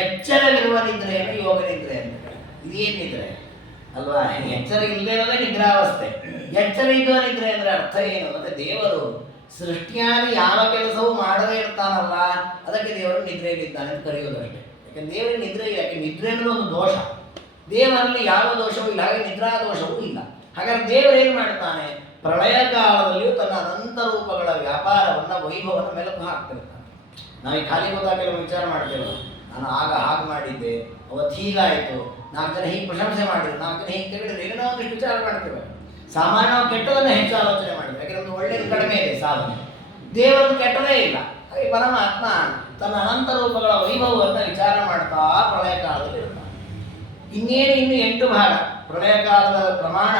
ಎಚ್ಚರವಿರುವ ನಿದ್ರೆಯನ್ನು ಯೋಗ ನಿದ್ರೆ ಅಂತ. ಇದೇನು ನಿದ್ರೆ ಅಲ್ವಾ? ಎಚ್ಚರ ಇಲ್ಲದೆ ಇರೋದೇ ನಿದ್ರಾವಸ್ಥೆ. ಎಚ್ಚರ ಇದ್ದ ನಿದ್ರೆ ಅಂದರೆ ಅರ್ಥ ಏನು ಅಂದರೆ ದೇವರು ಸೃಷ್ಟಿಯಾಗಿ ಯಾವ ಕೆಲಸವೂ ಮಾಡದೇ ಇರ್ತಾನಲ್ಲ, ಅದಕ್ಕೆ ದೇವರು ನಿದ್ರೆಯಲ್ಲಿದ್ದಾನೆ ಅಂತ ಕರೆಯೋದಷ್ಟೇ. ಯಾಕಂದ್ರೆ ದೇವರಿಗೆ ನಿದ್ರೆ ಇಲ್ಲ. ಯಾಕೆ? ನಿದ್ರೆ ಅಂದರೆ ಒಂದು ದೋಷ. ದೇವರಲ್ಲಿ ಯಾವ ದೋಷವೂ ಇಲ್ಲ, ಹಾಗೆ ನಿದ್ರಾ ದೋಷವೂ ಇಲ್ಲ. ಹಾಗಾದ್ರೆ ದೇವರು ಏನು ಮಾಡ್ತಾನೆ? ಪ್ರಳಯ ಕಾಲದಲ್ಲಿಯೂ ತನ್ನ ಅನಂತ ರೂಪಗಳ ವ್ಯಾಪಾರವನ್ನು, ವೈಭವವನ್ನು ಮೆಲುಕು ಹಾಕ್ತಿರ್ತಾನೆ. ನಾವು ಈ ಖಾಲಿ ಗೊತ್ತಾಗ ಕೆಲವು ವಿಚಾರ ಮಾಡ್ತೇವೆ. ನಾನು ಆಗ ಹಾಗೆ ಮಾಡಿದ್ದೆ, ಅವತ್ತು ಹೀಗಾಯಿತು, 4 ಜನ ಹೀಗೆ ಪ್ರಶಂಸೆ ಮಾಡಿದ್ರು, 4 ಜನ ಹೀಗೆ ತೆಗೆದ್ರೆ ಏನೋ ಒಂದಿಷ್ಟು ವಿಚಾರ ಮಾಡ್ತೇವೆ. ಸಾಮಾನ್ಯ ನಾವು ಕೆಟ್ಟದನ್ನು ಹೆಚ್ಚು ಆಲೋಚನೆ ಮಾಡಿದ್ವಿ. ಯಾಕೆ? ನಮ್ದು ಒಳ್ಳೆಯದು ಕಡಿಮೆ ಇದೆ ಸಾಧನೆ, ದೇವರದ್ದು ಕೆಟ್ಟದೇ ಇಲ್ಲ. ಹಾಗೆ ಪರಮಾತ್ಮ ತನ್ನ ಅನಂತ ರೂಪಗಳ ವೈಭವವನ್ನು ವಿಚಾರ ಮಾಡ್ತಾ ಪ್ರಳಯ ಕಾಲದಲ್ಲಿ ಇರ್ತಾನೆ. ಇನ್ನು 8 ಭಾಗ. ಪ್ರಳಯ ಕಾಲದ ಪ್ರಮಾಣ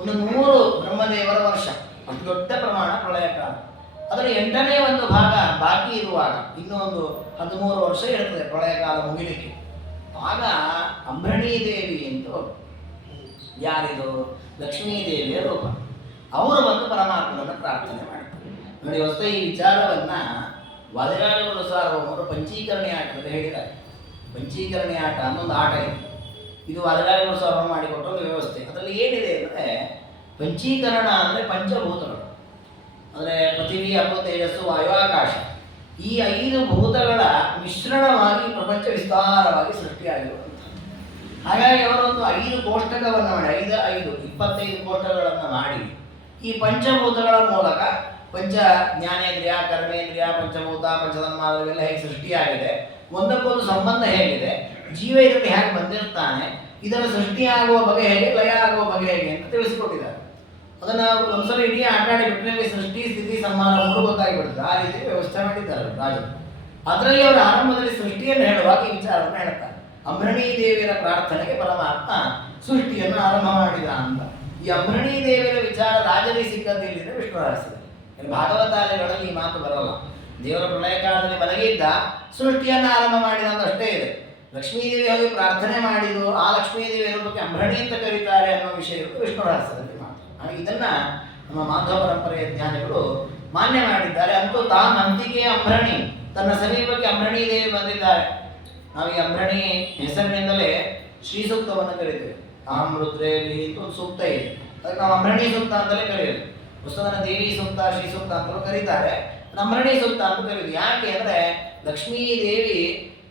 ಒಂದು 100 ಬ್ರಹ್ಮದೇವರ ವರ್ಷ, ಅಷ್ಟು ದೊಡ್ಡ ಪ್ರಮಾಣ ಪ್ರಳಯ ಕಾಲ. ಅದರ 8ನೇ ಒಂದು ಭಾಗ ಬಾಕಿ ಇರುವಾಗ ಇನ್ನೂ ಒಂದು 13 ವರ್ಷ ಇರ್ತದೆ ಪ್ರಳಯ ಕಾಲ ಮುಗಿಲಿಕ್ಕೆ. ಆಗ ಅಂಬರಣೀ ದೇವಿ ಅಂತ ಯಾರಿದು? ಲಕ್ಷ್ಮೀ ದೇವಿಯ ರೂಪ. ಅವರು ಬಂದು ಪರಮಾತ್ಮನನ್ನು ಪ್ರಾರ್ಥನೆ ಮಾಡ್ತಾರೆ. ನೋಡಿ, ಹೊಸ ಈ ವಿಚಾರವನ್ನು ವಾದಿರಾಜ ಸಾರ್ವಭೌಮರು ಪಂಚೀಕರಣಿ ಆಟದಲ್ಲಿ ಹೇಳಿದ್ದಾರೆ. ಪಂಚೀಕರಣಿ ಆಟ ಅನ್ನೊಂದು ಆಟ ಇದೆ. ಇದು ವಾದಿರಾಜ ಸಾರ್ವಭೌಮ ಮಾಡಿಕೊಟ್ಟ ಒಂದು ವ್ಯವಸ್ಥೆ. ಅದರಲ್ಲಿ ಏನಿದೆ ಅಂದರೆ, ಪಂಚೀಕರಣ ಅಂದರೆ ಪಂಚಭೂತಗಳು, ಅಂದರೆ ಪೃಥ್ವಿ, ಅಪ್ಪು, ತೇಜಸ್ಸು, ವಾಯು, ಆಕಾಶ. ಈ 5 ಭೂತಗಳ ಮಿಶ್ರಣವಾಗಿ ಪ್ರಪಂಚ ವಿಸ್ತಾರವಾಗಿ ಸೃಷ್ಟಿಯಾಗಿರುವಂಥದ್ದು. ಹಾಗಾಗಿ ಅವರೊಂದು 5 ಕೋಷ್ಟಕವನ್ನು ಮಾಡಿ, 25 ಕೋಷ್ಟಕಗಳನ್ನು ಮಾಡಿ ಈ ಪಂಚಭೂತಗಳ ಮೂಲಕ ಪಂಚ ಜ್ಞಾನೇಂದ್ರಿಯ, ಕರ್ಮೇಂದ್ರಿಯ, ಪಂಚಭೂತ, ಪಂಚತನ್ಮಾತ್ರವೆಲ್ಲ ಹೇಗೆ ಸೃಷ್ಟಿಯಾಗಿದೆ, ಒಂದಕ್ಕೊಂದು ಸಂಬಂಧ ಹೇಗಿದೆ, ಜೀವ ಇದರಲ್ಲಿ ಹೇಗೆ ಬಂದಿರ್ತಾನೆ, ಇದರ ಸೃಷ್ಟಿಯಾಗುವ ಬಗೆ ಹೇಗೆ, ಲಯ ಆಗುವ ಬಗೆ ಹೇಗೆ ಅಂತ ತಿಳಿಸಿಕೊಟ್ಟಿದ್ದಾರೆ. ಅದನ್ನು ಒಂದ್ಸಲ ಇಡೀ ಆಟ ಆಡಿ ಬಿಟ್ಟರೆ ಸೃಷ್ಟಿ, ಸ್ಥಿತಿ, ಸಂಹಾರ 3 ಗೊತ್ತಾಗಿಬಿಡ್ತದೆ. ಆ ರೀತಿ ವ್ಯವಸ್ಥೆ ಮಾಡಿದ್ದಾರೆ ರಾಜರು. ಅದರಲ್ಲಿ ಅವರು ಆರಂಭದಲ್ಲಿ ಸೃಷ್ಟಿಯನ್ನು ಹೇಳುವಾಗ ಈ ವಿಚಾರವನ್ನು ಹೇಳ್ತಾರೆ. ಅಂಬರಣೀ ದೇವಿಯರ ಪ್ರಾರ್ಥನೆಗೆ ಪರಮಾತ್ಮ ಸೃಷ್ಟಿಯನ್ನು ಆರಂಭ ಮಾಡಿದ ಅಂತ. ಈ ಅಂಬರಣಿ ದೇವಿಯ ವಿಚಾರ ರಾಜನಿಗೆ ಸಿಕ್ಕಂತಿಲ್ಲ ವಿಷ್ಣು ರಹಸ್ಯದಲ್ಲಿ. ಭಾಗವತಾದಿಗಳಲ್ಲಿ ಈ ಮಾತು ಬರಲ್ಲ. ದೇವರ ಪ್ರಳಯ ಕಾಲದಲ್ಲಿ ಮಲಗಿದ್ದ ಸೃಷ್ಟಿಯನ್ನು ಆರಂಭ ಮಾಡಿದಂತಷ್ಟೇ ಇದೆ. ಲಕ್ಷ್ಮೀದೇವಿ ಹೋಗಿ ಪ್ರಾರ್ಥನೆ ಮಾಡಿದ್ರು, ಆ ಲಕ್ಷ್ಮೀದೇವಿ ರೂಪಕ್ಕೆ ಅಂಬರಣಿ ಅಂತ ಕರೀತಾರೆ ಅನ್ನೋ ವಿಷಯ ವಿಷ್ಣು ರಹಸ್ಯದಲ್ಲಿ ಮಾತು. ಇದನ್ನ ನಮ್ಮ ಮಾಧವ ಪರಂಪರೆಯ ಜ್ಞಾನಿಗಳು ಮಾನ್ಯ ಮಾಡಿದ್ದಾರೆ. ಅಂತೂ ತಾನಂತಿಕೆ ಅಂಬರಣಿ, ತನ್ನ ಸಮೀಪಕ್ಕೆ ಅಂಬರಣಿ ದೇವಿ ಬಂದಿದ್ದಾರೆ. ನಾವು ಈ ಅಂಬರಣಿ ಹೆಸರಿನಿಂದಲೇ ಶ್ರೀ ಸೂಕ್ತವನ್ನು ಕರೀತೇವೆ. ಅಹಂ ರುದ್ರೇಲಿ ಒಂದು ಸೂಕ್ತ ಇದೆ, ಅದಕ್ಕೆ ನಾವು ಅಂಬರಣಿ ಸೂಕ್ತ ಅಂತಲೇ ಕರೆಯೋದು. ಪುಸ್ತಕನ ದೇವಿ ಸೂಕ್ತ, ಶ್ರೀ ಸೂಕ್ತ ಅಂತಲೂ ಕರೀತಾರೆ, ಅಂಬರಣಿ ಸೂಕ್ತ ಅಂತ ಕರೆಯೋದು. ಯಾಕೆ ಅಂದರೆ ಲಕ್ಷ್ಮೀ ದೇವಿ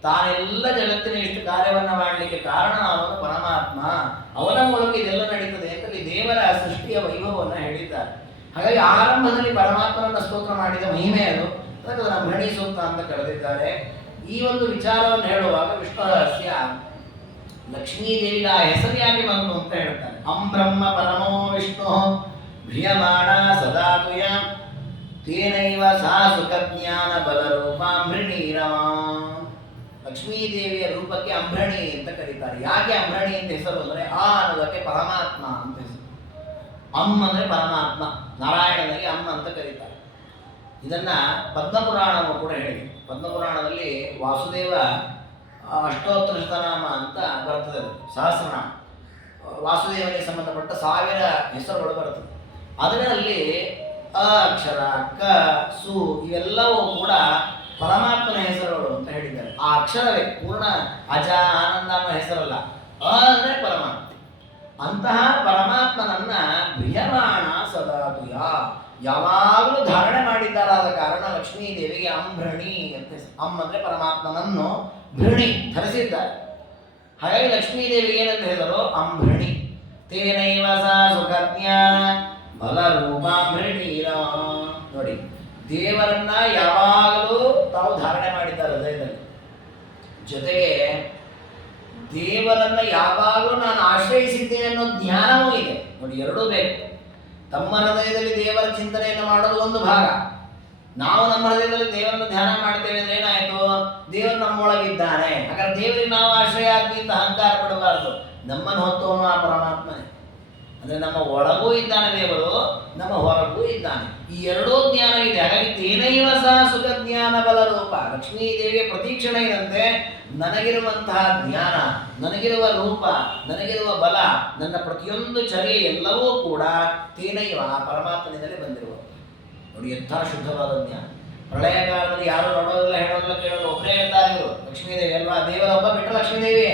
ತಾನೆಲ್ಲ ಜಗತ್ತಿನ ಇಷ್ಟು ಕಾರ್ಯವನ್ನು ಮಾಡಲಿಕ್ಕೆ ಕಾರಣ ಅವನು ಪರಮಾತ್ಮ, ಅವನ ಮೂಲಕ ಇದೆಲ್ಲ ನಡೀತದೆ ಅಂತ ದೇವರ ಸೃಷ್ಟಿಯ ವೈಭವವನ್ನು ಹೇಳಿದ್ದಾರೆ. ಹಾಗಾಗಿ ಆರಂಭದಲ್ಲಿ ಪರಮಾತ್ಮನನ್ನ ಸ್ತೋತ್ರ ಮಾಡಿದ ಮಹಿಮೆ ಅದು, ಅದಕ್ಕೆ ಅದನ್ನು ಅಂಬರಣಿ ಸೂಕ್ತ ಅಂತ ಕರೆದಿದ್ದಾರೆ. ಈ ಒಂದು ವಿಚಾರವನ್ನು ಹೇಳುವಾಗ ವಿಷ್ಣು ರಹಸ್ಯ ಲಕ್ಷ್ಮೀ ದೇವಿಯ ಹೆಸರು ಯಾಕೆ ಬಂತು ಅಂತ ಹೇಳ್ತಾರೆ. ಅಂ ಬ್ರಹ್ಮ ಪರಮೋ ವಿಷ್ಣು ಭ್ರಿಯಮಾಣ ಸದಾ ತುಯ ತೇನೈವ ಸಾ ಸುಖಜ್ಞಾನ ಬಲರೂಪ ಅಂಬರಣೀರಮ. ಲಕ್ಷ್ಮೀ ದೇವಿಯ ರೂಪಕ್ಕೆ ಅಂಬರಣಿ ಅಂತ ಕರೀತಾರೆ. ಯಾಕೆ ಅಂಬರಣಿ ಅಂತ ಹೆಸರು ಅಂದರೆ ಆ ಅನ್ನೋದಕ್ಕೆ ಪರಮಾತ್ಮ ಅಂತ ಹೆಸರು. ಅಂ ಅಂದರೆ ಪರಮಾತ್ಮ, ನಾರಾಯಣನಿಗೆ ಅಮ್ಮ ಅಂತ ಕರೀತಾರೆ. ಇದನ್ನ ಪದ್ಮಪುರಾಣವು ಕೂಡ ಹೇಳಿದೆ. ಪದ್ಮಪುರಾಣದಲ್ಲಿ ವಾಸುದೇವ ಅಷ್ಟೋತ್ತರ ಶತನಾಮ ಅಂತ ಬರ್ತದೆ, ಸಹಸ್ರನಾಮ. ವಾಸುದೇವನಿಗೆ ಸಂಬಂಧಪಟ್ಟ 1000 ಹೆಸರುಗಳು ಬರ್ತದೆ. ಅದರಲ್ಲಿ ಅ ಅಕ್ಷರ, ಕ, ಸು ಇವೆಲ್ಲವೂ ಕೂಡ ಪರಮಾತ್ಮನ ಹೆಸರುಗಳು ಅಂತ ಹೇಳಿದ್ದಾರೆ. ಆ ಅಕ್ಷರವೇ ಪೂರ್ಣ ಅಜ ಆನಂದ ಅನ್ನೋ ಹೆಸರಲ್ಲ, ಅ ಅಂದರೆ ಪರಮಾತ್ಮ. ಅಂತಹ ಪರಮಾತ್ಮನನ್ನ ಭ್ರಿಯಮಾಣ ಸದಾತುಯ ಯಾವಾಗಲೂ ಧಾರಣೆ ಮಾಡಿದ್ದಾರಾದ ಕಾರಣ ಲಕ್ಷ್ಮೀ ದೇವಿಗೆ ಅಂಬರಣಿ ಅಂತ ಹೆಸರು. ಅಮ್ಮ ಅಂದರೆ ಪರಮಾತ್ಮನನ್ನು, ಭೃಣಿ ಧರಿಸಿದ್ದಾರೆ. ಹಾಗಾಗಿ ಲಕ್ಷ್ಮೀ ದೇವಿಗೆ ಏನಂತ ಹೆಸರು? ಅಂಬರಣಿ. ತೇನೈವ ಸಾ ಸುಖಜ್ಞಾನ ಬಲರೂಪಾಂಬರಣೀರ. ನೋಡಿ, ದೇವರನ್ನ ಯಾವಾಗಲೂ ತಾವು ಧಾರಣೆ ಮಾಡಿದ್ದಾರೆ ಹೃದಯದಲ್ಲಿ. ಜೊತೆಗೆ ದೇವರನ್ನ ಯಾವಾಗಲೂ ನಾನು ಆಶ್ರಯಿಸಿದ್ದೇನೆ ಅನ್ನೋ ಜ್ಞಾನವೂ ಇದೆ. ನೋಡಿ, ಎರಡೂ ಬೇಕು. ತಮ್ಮ ಹೃದಯದಲ್ಲಿ ದೇವರ ಚಿಂತನೆಯನ್ನು ಮಾಡೋದು ಒಂದು ಭಾಗ. ನಾವು ನಮ್ಮ ಹೃದಯದಲ್ಲಿ ದೇವರನ್ನು ಧ್ಯಾನ ಮಾಡ್ತೇವೆ ಅಂದ್ರೆ ಏನಾಯ್ತು? ದೇವರು ನಮ್ಮೊಳಗಿದ್ದಾನೆ. ಹಾಗಾದ್ರೆ ದೇವರಿಗೆ ನಾವು ಆಶ್ರಯ ಆಗ್ತೀವಿ ಅಂತ ಅಹಂಕಾರ ಪಡಬಾರದು. ನಮ್ಮನ್ನು ಹೊತ್ತೋನು ಆ ಪರಮಾತ್ಮನೇ. ಅಂದ್ರೆ ನಮ್ಮ ಒಳಗೂ ಇದ್ದಾನೆ ದೇವರು, ನಮ್ಮ ಹೊರಗೂ ಇದ್ದಾನೆ. ಈ ಎರಡೂ ಜ್ಞಾನ ಇದೆ. ಹಾಗಾಗಿ ತೇನೈವ ಸಹ ಸುಖ ಜ್ಞಾನ ಬಲ ರೂಪ. ಲಕ್ಷ್ಮೀ ದೇವಿಯ ಪ್ರತೀಕ್ಷಣೆ ಇರಂತೆ ನನಗಿರುವಂತಹ ಜ್ಞಾನ, ನನಗಿರುವ ರೂಪ, ನನಗಿರುವ ಬಲ, ನನ್ನ ಪ್ರತಿಯೊಂದು ಚರ್ಯೆ ಎಲ್ಲವೂ ಕೂಡ ತೇನೈವ ಆ ಪರಮಾತ್ಮನಿಂದಲೇ ಬಂದಿರುವ. ನೋಡಿ, ಎಂಥ ಶುದ್ಧವಾದ ಜ್ಞಾನ. ಪ್ರಳಯ ಕಾಲದಲ್ಲಿ ಯಾರು ನೋಡೋದಿಲ್ಲ, ಹೇಳೋದಿಲ್ಲ, ಕೇಳೋದು ಒಬ್ಬರೇ ಹೇಳ್ತಾರೆ ಇವರು ಲಕ್ಷ್ಮೀದೇವಿ ಅಲ್ವಾ. ದೇವರ ಒಬ್ಬ ಬಿಟ್ಟು ಲಕ್ಷ್ಮೀದೇವಿ.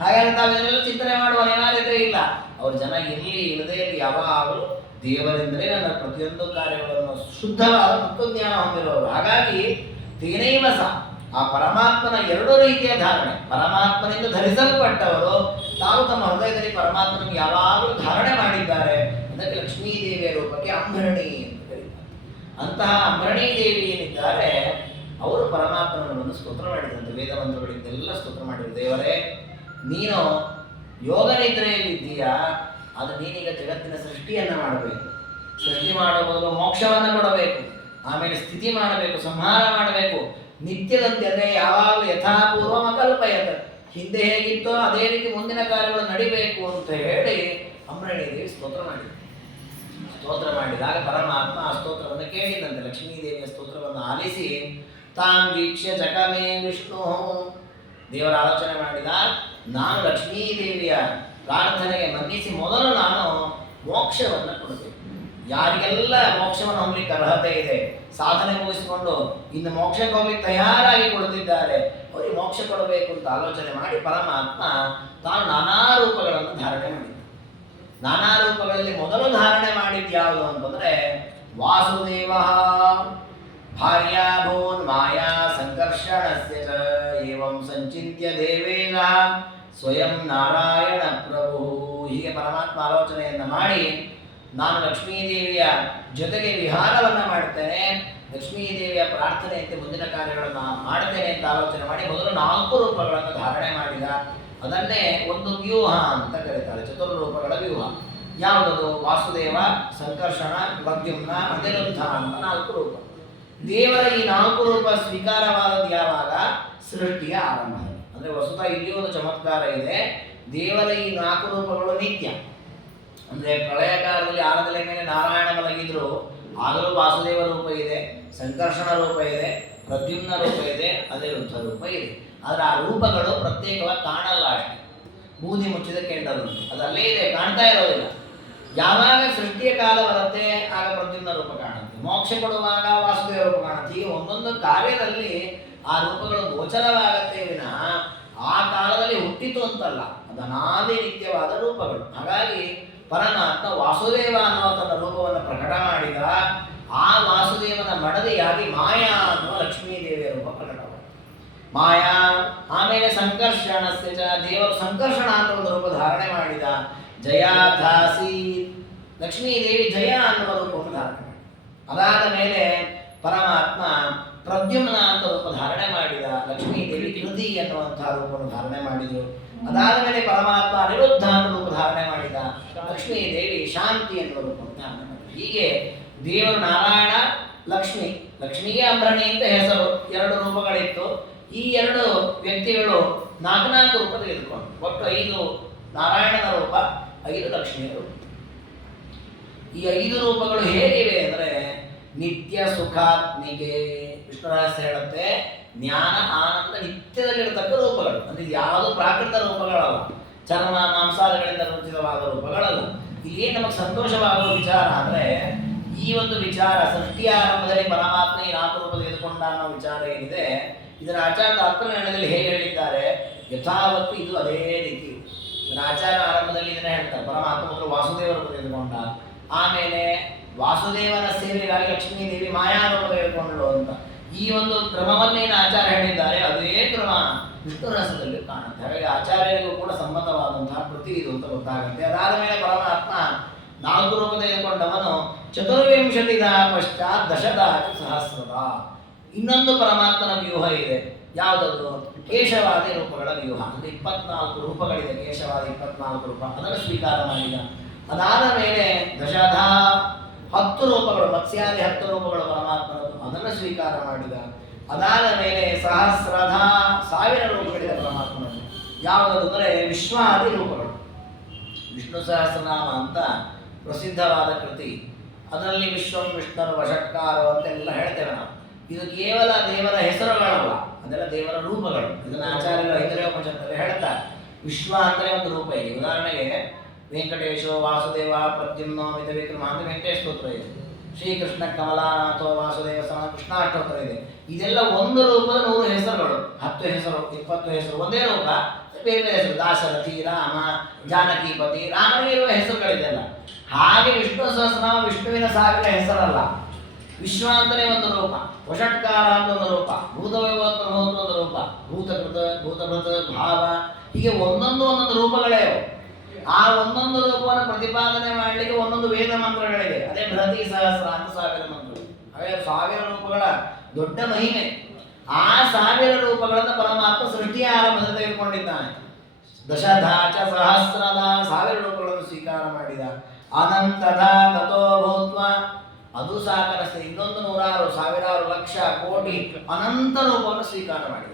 ಹಾಗಾಗಿ ತಾವೆಲ್ಲ ಚಿಂತನೆ ಮಾಡುವ ಅನಿವಾರ್ಯತೆ ಇಲ್ಲ. ಅವ್ರ ಜನ ಇರಲಿ ಇಲ್ಲದೇ ಇರಲಿ, ಯಾವಾಗಲೂ ದೇವರಿಂದಲೇ ನನ್ನ ಪ್ರತಿಯೊಂದು ಕಾರ್ಯಗಳನ್ನು ಶುದ್ಧವಾದ ತತ್ವಜ್ಞಾನ ಹೊಂದಿರುವವರು. ಹಾಗಾಗಿ ತೇನೈವ ಸಹ ಆ ಪರಮಾತ್ಮನ ಎರಡು ರೀತಿಯ ಧಾರಣೆ. ಪರಮಾತ್ಮನಿಂದ ಧರಿಸಲ್ಪಟ್ಟವರು ತಾವು ತಮ್ಮ ಹೃದಯದಲ್ಲಿ ಪರಮಾತ್ಮನಿಗೆ ಯಾವಾಗಲೂ ಧಾರಣೆ ಮಾಡಿದ್ದಾರೆ. ಅದಕ್ಕೆ ಲಕ್ಷ್ಮೀ ದೇವಿಯ ರೂಪಕ್ಕೆ ಅಂಬರಣಿ ಅಂತ ಕರೀತಾರೆ. ಅಂತಹ ಅಂಬರಣಿ ದೇವಿ ಏನಿದ್ದಾರೆ ಅವರು ಪರಮಾತ್ಮನನ್ನು ಸ್ತೋತ್ರ ಮಾಡಿದಂತೆ ವೇದ ಮಂತ್ರಗಳಿಂದೆಲ್ಲ ಸ್ತೋತ್ರ ಮಾಡಿದ್ರು. ದೇವರೇ, ನೀನು ಯೋಗ ನಿದ್ರೆಯಲ್ಲಿದ್ದೀಯಾ, ಅದು ನೀನೀಗ ಜಗತ್ತಿನ ಸೃಷ್ಟಿಯನ್ನು ಮಾಡಬೇಕು. ಸೃಷ್ಟಿ ಮಾಡುವ ಮೊದಲು ಮೋಕ್ಷವನ್ನು ಕೊಡಬೇಕು, ಆಮೇಲೆ ಸ್ಥಿತಿ ಮಾಡಬೇಕು, ಸಂಹಾರ ಮಾಡಬೇಕು. ನಿತ್ಯದಂತೆ ಅಂದರೆ ಯಾವಾಗಲೂ ಯಥಾಪೂರ್ವ ಅಕಲ್ಪಯತ, ಹಿಂದೆ ಹೇಗಿತ್ತೋ ಅದೇ ರೀತಿ ಮುಂದಿನ ಕಾರ್ಯಗಳು ನಡಿಬೇಕು ಅಂತ ಹೇಳಿ ಅಂಬರಣಿ ದೇವಿ ಸ್ತೋತ್ರ ಮಾಡಿದಾಗ ಪರಮಾತ್ಮ ಆ ಸ್ತೋತ್ರವನ್ನು ಕೇಳಿದಂತೆ. ಲಕ್ಷ್ಮೀ ದೇವಿಯ ಸ್ತೋತ್ರವನ್ನು ಆಲಿಸಿ ತಾಂ ವೀಕ್ಷ್ಯ ಜಗಮೇ ವಿಷ್ಣು, ದೇವರ ಆಲೋಚನೆ ಮಾಡಿದ, ನಾನು ಲಕ್ಷ್ಮೀ ದೇವಿಯ ಪ್ರಾರ್ಥನೆಗೆ ಮನ್ನಿಸಿ ಮೊದಲು ನಾನು ಮೋಕ್ಷವನ್ನು ಕೊಡಬೇಕು. ಯಾರಿಗೆಲ್ಲ ಮೋಕ್ಷವನ್ನು ಹೋಗ್ಲಿಕ್ಕೆ ಅರ್ಹತೆ ಇದೆ, ಸಾಧನೆ ಮುಗಿಸಿಕೊಂಡು ಇನ್ನು ಮೋಕ್ಷಕ್ಕೆ ಹೋಗ್ಲಿಕ್ಕೆ ತಯಾರಾಗಿ ಕೊಡುತ್ತಿದ್ದಾರೆ, ಅವರಿಗೆ ಮೋಕ್ಷ ಕೊಡಬೇಕು ಅಂತ ಆಲೋಚನೆ ಮಾಡಿ ಪರಮಾತ್ಮ ತಾನು ನಾನಾ ರೂಪಗಳನ್ನು ಧಾರಣೆ ಮಾಡಿದ. ನಾನಾ ರೂಪಗಳಲ್ಲಿ ಮೊದಲು ಧಾರಣೆ ಮಾಡಿದ್ದು ಯಾವುದು ಅಂತಂದ್ರೆ ವಾಸುದೇವ ಭಾರ್ಯಾಭೂನ್ ಮಾಯಾ ಸಂಕರ್ಷಣಸ್ಯ ಚ ಏವಂ ಸಂಚಿತ್ಯ ದೇವೇನ ಸ್ವಯಂ ನಾರಾಯಣ ಪ್ರಭು. ಹೀಗೆ ಪರಮಾತ್ಮ ಆಲೋಚನೆಯನ್ನು ಮಾಡಿ ನಾನು ಲಕ್ಷ್ಮೀದೇವಿಯ ಜೊತೆಗೆ ವಿಹಾರವನ್ನು ಮಾಡ್ತೇನೆ, ಲಕ್ಷ್ಮೀದೇವಿಯ ಪ್ರಾರ್ಥನೆಯಂತೆ ಮುಂದಿನ ಕಾರ್ಯಗಳನ್ನು ಮಾಡ್ತೇನೆ ಅಂತ ಆಲೋಚನೆ ಮಾಡಿ ಮೊದಲು 4 ರೂಪಗಳನ್ನು ಧಾರಣೆ ಮಾಡಿದ. ಅದನ್ನೇ ಒಂದು ವ್ಯೂಹ ಅಂತ ಕರೀತಾರೆ, ಚತುರ್ರೂಪಗಳ ವ್ಯೂಹ. ಯಾವುದದು? ವಾಸುದೇವ, ಸಂಕರ್ಷಣ, ಪ್ರದ್ಯುಮ್ನ, ಅನಿರುದ್ಧ ಅಂತ 4 ರೂಪ. ದೇವರ ಈ 4 ರೂಪ ಸ್ವೀಕಾರವಾದದ್ದು ಯಾವಾಗ? ಸೃಷ್ಟಿಯ ಆರಂಭ. ಅಂದರೆ ವಸುತ ಇಲ್ಲಿ ಒಂದು ಚಮತ್ಕಾರ ಇದೆ. ದೇವರ ಈ 4 ರೂಪಗಳು ನಿತ್ಯ. ಅಂದರೆ ಪ್ರಳಯ ಕಾಲದಲ್ಲಿ ಆಲದಲೆ ಮೇಲೆ ನಾರಾಯಣ ಮಲಗಿದ್ರು, ಆಗಲೂ ವಾಸುದೇವ ರೂಪ ಇದೆ, ಸಂಕರ್ಷಣ ರೂಪ ಇದೆ, ಪ್ರದ್ಯುಮ್ನ ರೂಪ ಇದೆ, ಅನಿರುದ್ಧ ರೂಪ ಇದೆ. ಆದರೆ ಆ ರೂಪಗಳು ಪ್ರತ್ಯೇಕವಾಗಿ ಕಾಣಲ್ಲ ಅಷ್ಟೇ. ಬೂದಿ ಮುಚ್ಚಿದ ಕೆಂಡರು ಅದು ಅಲ್ಲೇ ಇದೆ, ಕಾಣ್ತಾ ಇರೋದಿಲ್ಲ. ಯಾವಾಗ ಸೃಷ್ಟಿಯ ಕಾಲ ಬರುತ್ತೆ ಆಗ ಪ್ರದ್ಯುಮ್ನ ರೂಪ ಕಾಣುತ್ತೆ, ಮೋಕ್ಷ ಕೊಡುವಾಗ ವಾಸುದೇವ ರೂಪ ಕಾಣುತ್ತೆ. ಹೀಗೆ ಒಂದೊಂದು ಕಾರ್ಯದಲ್ಲಿ ಆ ರೂಪಗಳು ಗೋಚರವಾಗತ್ತೆ ವಿನಃ ಆ ಕಾಲದಲ್ಲಿ ಹುಟ್ಟಿತು ಅಂತಲ್ಲ, ಅದು ಅನಾದಿ ನಿತ್ಯವಾದ ರೂಪಗಳು. ಹಾಗಾಗಿ ಪರಮಾತ್ಮ ವಾಸುದೇವ ಅನ್ನುವ ತನ್ನ ರೂಪವನ್ನು ಪ್ರಕಟ ಮಾಡಿದ. ಆ ವಾಸುದೇವನ ಮಡದಿಯಾಗಿ ಮಾಯಾ ಅನ್ನುವ ಲಕ್ಷ್ಮೀದೇವಿಯ ರೂಪ ಪ್ರಕಟವಾದ ಮಾಯಾ. ಆಮೇಲೆ ಸಂಕರ್ಷಣಸ್ಯ ದೇವರು ಸಂಕರ್ಷಣ ಅಂತ ಒಂದು ರೂಪ ಧಾರಣೆ ಮಾಡಿದ. ಜಯಾಧಾಸಿ ಲಕ್ಷ್ಮೀದೇವಿ ಜಯ ಅನ್ನುವ ರೂಪವನ್ನು ಧಾರಣೆ ಮಾಡಿದ. ಅದಾದ ಮೇಲೆ ಪರಮಾತ್ಮ ಪ್ರದ್ಯುಮ್ನ ಅಂತ ರೂಪ ಧಾರಣೆ ಮಾಡಿದ. ಲಕ್ಷ್ಮೀದೇವಿ ಕೃತಿ ಎನ್ನುವಂತಹ ರೂಪವನ್ನು ಧಾರಣೆ ಮಾಡಿದರು. ಅದಾದ ಮೇಲೆ ಪರಮಾತ್ಮ ಅನಿರುದ್ಧ ಅಂತ ರೂಪ ಧಾರಣೆ ಮಾಡಿದ. ಲಕ್ಷ್ಮೀದೇವಿ ಶಾಂತಿ ಎನ್ನುವ ರೂಪವನ್ನು ಧಾರಣೆ ಮಾಡಿದ. ಹೀಗೆ ದೇವರು ನಾರಾಯಣ, ಲಕ್ಷ್ಮಿ, ಲಕ್ಷ್ಮಿಗೆ ಅಂಬರಣಿ ಅಂತ ಹೆಸರು, ಎರಡು ರೂಪಗಳಿತ್ತು. ಈ ಎರಡು ವ್ಯಕ್ತಿಗಳು ನಾಲ್ಕು ರೂಪ ತೆಗೆದುಕೊಂಡು ಒಟ್ಟು 5 ನಾರಾಯಣನ ರೂಪ, 5 ಲಕ್ಷ್ಮಿಯ ರೂಪ. ಈ 5 ರೂಪಗಳು ಹೇಗಿವೆ ಅಂದರೆ ನಿತ್ಯ ಸುಖಾತ್ಮಿಕೆ. ವಿಷ್ಣು ರಹಸ್ಯ ಹೇಳುತ್ತೆ, ಜ್ಞಾನ ಆನಂದ ನಿತ್ಯದಲ್ಲಿರತಕ್ಕ ರೂಪಗಳು. ಅಂದರೆ ಯಾವುದು ಪ್ರಾಕೃತ ರೂಪಗಳಲ್ಲ, ಚರ್ಮ ಮಾಂಸಾದಿಗಳಿಂದ ರೂಪಿತವಾದ ರೂಪಗಳಲ್ಲ. ಇಲ್ಲಿ ನಮಗೆ ಸಂತೋಷವಾಗುವ ವಿಚಾರ ಅಂದರೆ ಈ ಒಂದು ವಿಚಾರ ಸೃಷ್ಟಿಯ ಆರಂಭದಲ್ಲಿ ಪರಮಾತ್ಮ ಈ 4 ರೂಪ ತೆಗೆದುಕೊಂಡ ಅನ್ನೋ ವಿಚಾರ ಏನಿದೆ, ಇದರ ಆಚಾರ್ಯ ತಾತ್ಪರ್ಯದಲ್ಲಿ ಹೇಗೆ ಹೇಳಿದ್ದಾರೆ, ಯಥಾವತ್ತು ಇದು ಅದೇ ರೀತಿ. ಇದರ ಆಚಾರ ಆರಂಭದಲ್ಲಿ ಇದನ್ನ ಹೇಳ್ತಾರೆ, ಪರಮಾತ್ಮ ಮೊದಲು ವಾಸುದೇವ ರೂಪ ತೆಗೆದುಕೊಂಡ, ಆಮೇಲೆ ವಾಸುದೇವನ ಸೇವೆಗಾಗಿ ಲಕ್ಷ್ಮೀದೇವಿ ಮಾಯಾರೂಪ ತೆಗೆದುಕೊಂಡಳು ಅಂತ. ಈ ಒಂದು ಕ್ರಮವನ್ನೇನು ಆಚಾರ್ಯ ಹೇಳಿದ್ದಾರೆ, ಅದೇ ಕ್ರಮ ವಿಷ್ಣು ರಹಸ್ಯದಲ್ಲಿ ಕಾಣುತ್ತೆ. ಹಾಗಾಗಿ ಆಚಾರ್ಯರಿಗೂ ಕೂಡ ಸಮ್ಮತವಾದಂತಹ ಕೃತಿ ಇದು ಅಂತ ಗೊತ್ತಾಗುತ್ತೆ. ಅದಾದ ಮೇಲೆ ಪರಮಾತ್ಮ 4 ರೂಪ ತೆಗೆದುಕೊಂಡವನು ಚತುರ್ವಿಂಶತಿದ ಪಶ್ಚಾತ್ ದಶದಾಚ ಸಹಸ್ರದ. ಇನ್ನೊಂದು ಪರಮಾತ್ಮನ ವ್ಯೂಹ ಇದೆ, ಯಾವುದದು? ಕೇಶವಾದಿ ರೂಪಗಳ ವ್ಯೂಹ. ಅಂದರೆ 24 ರೂಪಗಳಿದೆ, ಕೇಶವಾದಿ 24 ರೂಪ, ಅದನ್ನು ಸ್ವೀಕಾರ ಮಾಡಿದ. ಅದಾದ ಮೇಲೆ ದಶಧ 10 ರೂಪಗಳು, ಮತ್ಸ್ಯಾದಿ 10 ರೂಪಗಳು ಪರಮಾತ್ಮನದು, ಅದನ್ನು ಸ್ವೀಕಾರ ಮಾಡಿದ. ಅದಾದ ಮೇಲೆ ಸಹಸ್ರದ 1000 ರೂಪಗಳಿದೆ ಪರಮಾತ್ಮನದು. ಯಾವುದದು ಅಂದರೆ ವಿಶ್ವಾದಿ ರೂಪಗಳು. ವಿಷ್ಣು ಸಹಸ್ರನಾಮ ಅಂತ ಪ್ರಸಿದ್ಧವಾದ ಕೃತಿ, ಅದರಲ್ಲಿ ವಿಶ್ವಂ ವಿಷ್ಣುರು ವಷಟ್ಕಾರ ಅಂತೆಲ್ಲ ಹೇಳ್ತೇವೆ ನಾವು. ಇದು ಕೇವಲ ದೇವರ ಹೆಸರುಗಳಲ್ಲ, ಅದೆಲ್ಲ ದೇವರ ರೂಪಗಳು. ಇದನ್ನು ಆಚಾರ್ಯರು ಐತರೇಯೋಪನಿಷತ್ತಲ್ಲಿ ಹೇಳ್ತಾರೆ. ವಿಶ್ವ ಅಂದರೆ ಒಂದು ರೂಪ ಇದೆ. ಉದಾಹರಣೆಗೆ ವೆಂಕಟೇಶೋ ವಾಸುದೇವ ಪ್ರದ್ಯುಮ್ನೋ ಮಿತ ವಿಕ್ರಮ ಅಂತ ವೆಂಕಟೇಶ ಸ್ತೋತ್ರ ಇದೆ. ಶ್ರೀಕೃಷ್ಣ ಕಮಲಾನಾಥೋ ವಾಸುದೇವ ಸಮ ಕೃಷ್ಣಾಷ್ಟೋತ್ತರ ಇದೆ. ಇದೆಲ್ಲ ಒಂದು ರೂಪದ 100 ಹೆಸರುಗಳು, 10 ಹೆಸರು, 20 ಹೆಸರು, ಒಂದೇ ರೂಪ, ಬೇರೆ ಬೇರೆ ಹೆಸರು. ದಾಶರಥಿ, ರಾಮ, ಜಾನಕಿಪತಿ, ರಾಮನಿಗೆ ಇರುವ ಹೆಸರುಗಳಿದೆಲ್ಲ. ಹಾಗೆ ವಿಷ್ಣು ಸಹಸ್ರನಾಮ ವಿಷ್ಣುವಿನ 1000 ಹೆಸರಲ್ಲ. ವಿಶ್ವ ಅಂತಲೇ ಒಂದು ರೂಪ, ವಷಟ್ಕಾರ ಅಂತ ಒಂದು ರೂಪ, ಭೂತವೈವ ಅಂತ ಒಂದು ರೂಪ, ಭೂತಕೃತ, ಭೂತಭೃತ, ಭಾವ, ಹೀಗೆ ಒಂದೊಂದು ರೂಪಗಳೇ. ಆ ಒಂದೊಂದು ರೂಪವನ್ನು ಪ್ರತಿಪಾದನೆ ಮಾಡಲಿಕ್ಕೆ ಒಂದೊಂದು ವೇದ ಮಂತ್ರಗಳಿವೆ. ಅದೇ ಬೃಹತಿ ಸಹಸ್ರ ಅಂತ 1000 ಮಂತ್ರಗಳು. ಹಾಗೆ 1000 ರೂಪಗಳ ದೊಡ್ಡ ಮಹಿಮೆ. ಆ 1000 ರೂಪಗಳನ್ನು ಪರಮಾತ್ಮ ಸೃಷ್ಟಿಯ ಆರಂಭದಲ್ಲಿ ತೆಗೆದುಕೊಂಡಿದ್ದಾನೆ. ದಶಧಾಚ ಸಹಸ್ರದ 1000 ರೂಪಗಳನ್ನು ಸ್ವೀಕಾರ ಮಾಡಿದ. ಅನಂತಧ ತಥೋ ಭೂತ್ವ, ಅದು ಸಾಕರಸ್ತೆ ಇನ್ನೊಂದು 100 ಸಾವಿರಾರು ಲಕ್ಷ ಕೋಟಿ ಅನಂತ ರೂಪವನ್ನು ಸ್ವೀಕಾರ ಮಾಡಿದ.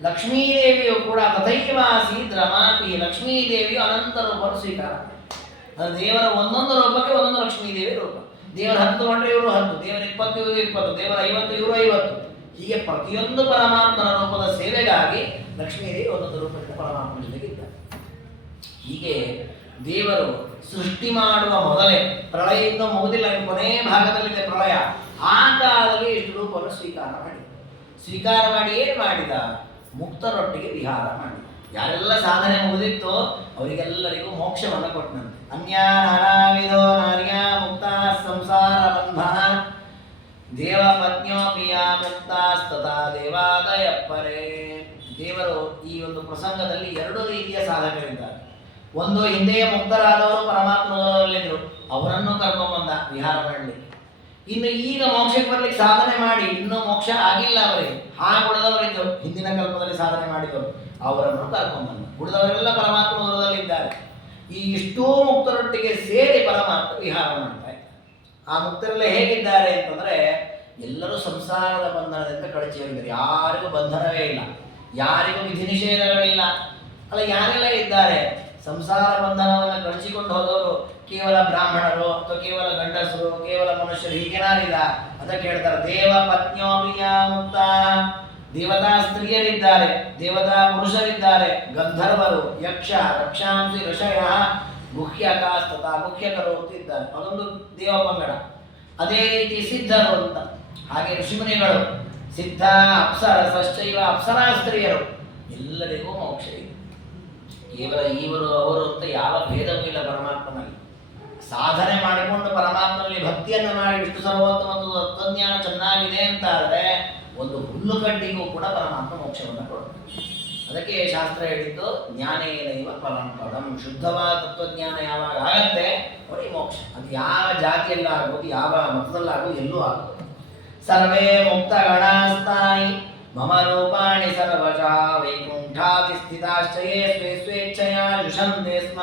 ಲಕ್ಷ್ಮೀದೇವಿಯು ಕೂಡ ತಥೈವಾಸಿ ರಮಾಪಿ, ಲಕ್ಷ್ಮೀದೇವಿಯು ಅನಂತ ರೂಪವನ್ನು ಸ್ವೀಕಾರ ಮಾಡಿದ. ದೇವರ ಒಂದೊಂದು ರೂಪಕ್ಕೆ ಒಂದೊಂದು ಲಕ್ಷ್ಮೀದೇವಿ ರೂಪ. ದೇವರ 10 ತಗೊಂಡ್ರೆ ಇವರು 10, ದೇವರ 20 ಇವರು 20, ದೇವರ 50 ಇವರು 50. ಹೀಗೆ ಪ್ರತಿಯೊಂದು ಪರಮಾತ್ಮನ ರೂಪದ ಸೇವೆಗಾಗಿ ಲಕ್ಷ್ಮೀದೇವಿ ಒಂದೊಂದು ರೂಪದಿಂದ ಪರಮಾತ್ಮನ ಜೊತೆಗೆ ಇದ್ದಾರೆ. ಹೀಗೆ ದೇವರು ಸೃಷ್ಟಿ ಮಾಡುವ ಮೊದಲೇ, ಪ್ರಳಯ ಇನ್ನೂ ಮುಗುದಿಲ್ಲ, ಕೊನೆಯ ಭಾಗದಲ್ಲಿದೆ ಪ್ರಳಯ, ಆ ಕಾಲದಲ್ಲಿ ಇಷ್ಟು ರೂಪವನ್ನು ಸ್ವೀಕಾರ ಮಾಡಿ ಏನು ಮಾಡಿದ? ಮುಕ್ತರೊಟ್ಟಿಗೆ ವಿಹಾರ ಮಾಡಿದ. ಯಾರೆಲ್ಲ ಸಾಧನೆ ಮುಗಿದಿತ್ತೋ ಅವರಿಗೆಲ್ಲರಿಗೂ ಮೋಕ್ಷವನ್ನು ಕೊಟ್ಟನಂತೆ. ಅನ್ಯಾನಾವಿಧೋ ನಾರ್ಯ ಮುಕ್ತ ಸಂಸಾರ ಬಂಧನ ದೇವಪತ್ನ್ಯೋಪಿಯ ಮುಕ್ತಾಸ್ತತಾ ದೇವಾದಯ ಪರೇ. ದೇವರು ಈ ಒಂದು ಪ್ರಸಂಗದಲ್ಲಿ 2 ರೀತಿಯ ಸಾಧಕರಿದ್ದಾರೆ. ಒಂದು ಹಿಂದೆಯೇ ಮುಕ್ತರಾದವರು ಪರಮಾತ್ಮನಲ್ಲಿದ್ದರು, ಅವರನ್ನು ಕರ್ಕೊಂಡ್ಬಂದ ವಿಹಾರ ಮಾಡಲಿಕ್ಕೆ. ಇನ್ನು ಈಗ ಮೋಕ್ಷಕ್ಕೆ ಬರ್ಲಿಕ್ಕೆ ಸಾಧನೆ ಮಾಡಿ ಇನ್ನೂ ಮೋಕ್ಷ ಆಗಿಲ್ಲ ಅವರಿಗೆ, ಉಳಿದವರಿದ್ದರು ಹಿಂದಿನ ಕಲ್ಪದಲ್ಲಿ ಸಾಧನೆ ಮಾಡಿದವರು, ಅವರನ್ನು ಕರ್ಕೊಂಡ್ಬಂದ. ಉಳಿದವರೆಲ್ಲ ಪರಮಾತ್ಮ ದೂರದಲ್ಲಿದ್ದಾರೆ. ಈ ಇಷ್ಟೂ ಮುಕ್ತರೊಟ್ಟಿಗೆ ಸೇರಿ ಪರಮಾತ್ಮ ವಿಹಾರ ಮಾಡ್ತಾ ಇದ್ದಾರೆ. ಆ ಮುಕ್ತರೆಲ್ಲ ಹೇಗಿದ್ದಾರೆ ಅಂತಂದರೆ, ಎಲ್ಲರೂ ಸಂಸಾರದ ಬಂಧನದಿಂದ ಕಳಚಿ ಹೋಗಿದ್ದಾರೆ. ಯಾರಿಗೂ ಬಂಧನವೇ ಇಲ್ಲ, ಯಾರಿಗೂ ವಿಧಿ ನಿಷೇಧಗಳಿಲ್ಲ. ಅಲ್ಲ, ಯಾರೆಲ್ಲ ಇದ್ದಾರೆ? ಸಂಸಾರ ಬಂಧನವನ್ನು ಕಳಿಸಿಕೊಂಡು ಹೋದವರು ಕೇವಲ ಬ್ರಾಹ್ಮಣರು ಅಥವಾ ಕೇವಲ ಗಂಡಸರು, ಕೇವಲ ಮನುಷ್ಯರು ಹೀಗೇನಾರಿಲ್ಲ. ಅದಕ್ಕೆ ಹೇಳ್ತಾರೆ ದೇವ ಪತ್ನಿಯೋಪಿಯ ಮುಕ್ತ. ದೇವತಾ ಸ್ತ್ರೀಯರಿದ್ದಾರೆ, ದೇವತಾ ಪುರುಷರಿದ್ದಾರೆ, ಗಂಧರ್ವರು, ಯಕ್ಷ, ರಕ್ಷಾಂಸಿ, ಋಷಯ, ಗುಹ್ಯಕಾಸ್ತತ, ಗುಹ್ಯಕರು ಅಂತಿದ್ದಾರೆ. ಅದೊಂದು ದೇವ ಪಂಗಡ. ಅದೇ ರೀತಿ ಸಿದ್ಧರು ಅಂತ, ಹಾಗೆ ಋಷಿಮುನಿಗಳು, ಸಿದ್ಧ, ಅಪ್ಸರಸಶ್ಚೈವ, ಅಪ್ಸರಾ ಸ್ತ್ರೀಯರು, ಎಲ್ಲರಿಗೂ ಮೋಕ್ಷ ಇದೆ. ಕೇವಲ ಇವರು ಅವರು ಅಂತ ಯಾವ ಭೇದವೂ ಇಲ್ಲ ಪರಮಾತ್ಮನಲ್ಲಿ. ಸಾಧನೆ ಮಾಡಿಕೊಂಡು ಪರಮಾತ್ಮನಲ್ಲಿ ಭಕ್ತಿಯನ್ನು ಮಾಡಿ ವಿಷ್ಣು ಸರ್ವೋತ್ತಮ ಮತ್ತು ತತ್ವಜ್ಞಾನ ಚೆನ್ನಾಗಿದೆ ಅಂತ ಆದರೆ ಒಂದು ಹುಲ್ಲು ಕಡ್ಡಿಗೂ ಕೂಡ ಪರಮಾತ್ಮ ಮೋಕ್ಷವನ್ನು ಕೊಡುತ್ತೆ. ಅದಕ್ಕೆ ಶಾಸ್ತ್ರ ಹೇಳಿದ್ದು ಜ್ಞಾನೇನೈವ ಪರಂ. ಶುದ್ಧವಾದ ತತ್ವಜ್ಞಾನ ಯಾವಾಗ ಆಗತ್ತೆ ಅವರಿಗೆ ಮೋಕ್ಷ. ಅದು ಯಾವ ಜಾತಿಯಲ್ಲಾಗೋದು, ಯಾವ ಮತದಲ್ಲಾಗೋದು, ಎಲ್ಲೂ ಆಗೋದು. ಸರ್ವೇ ಮುಕ್ತ ಗಣಾಸ್ತಾಯಿ ಮಮ ರೂಪಾಣಿ ಸರ್ವಶಃ ವೈಕುಂಠಾದಿ ಸ್ಥಿತಾಶ್ಚಯೇ ಸ್ವೇ ಸ್ವೇಚ್ಛಯ ಯುಷಂತೆ ಸ್ಮ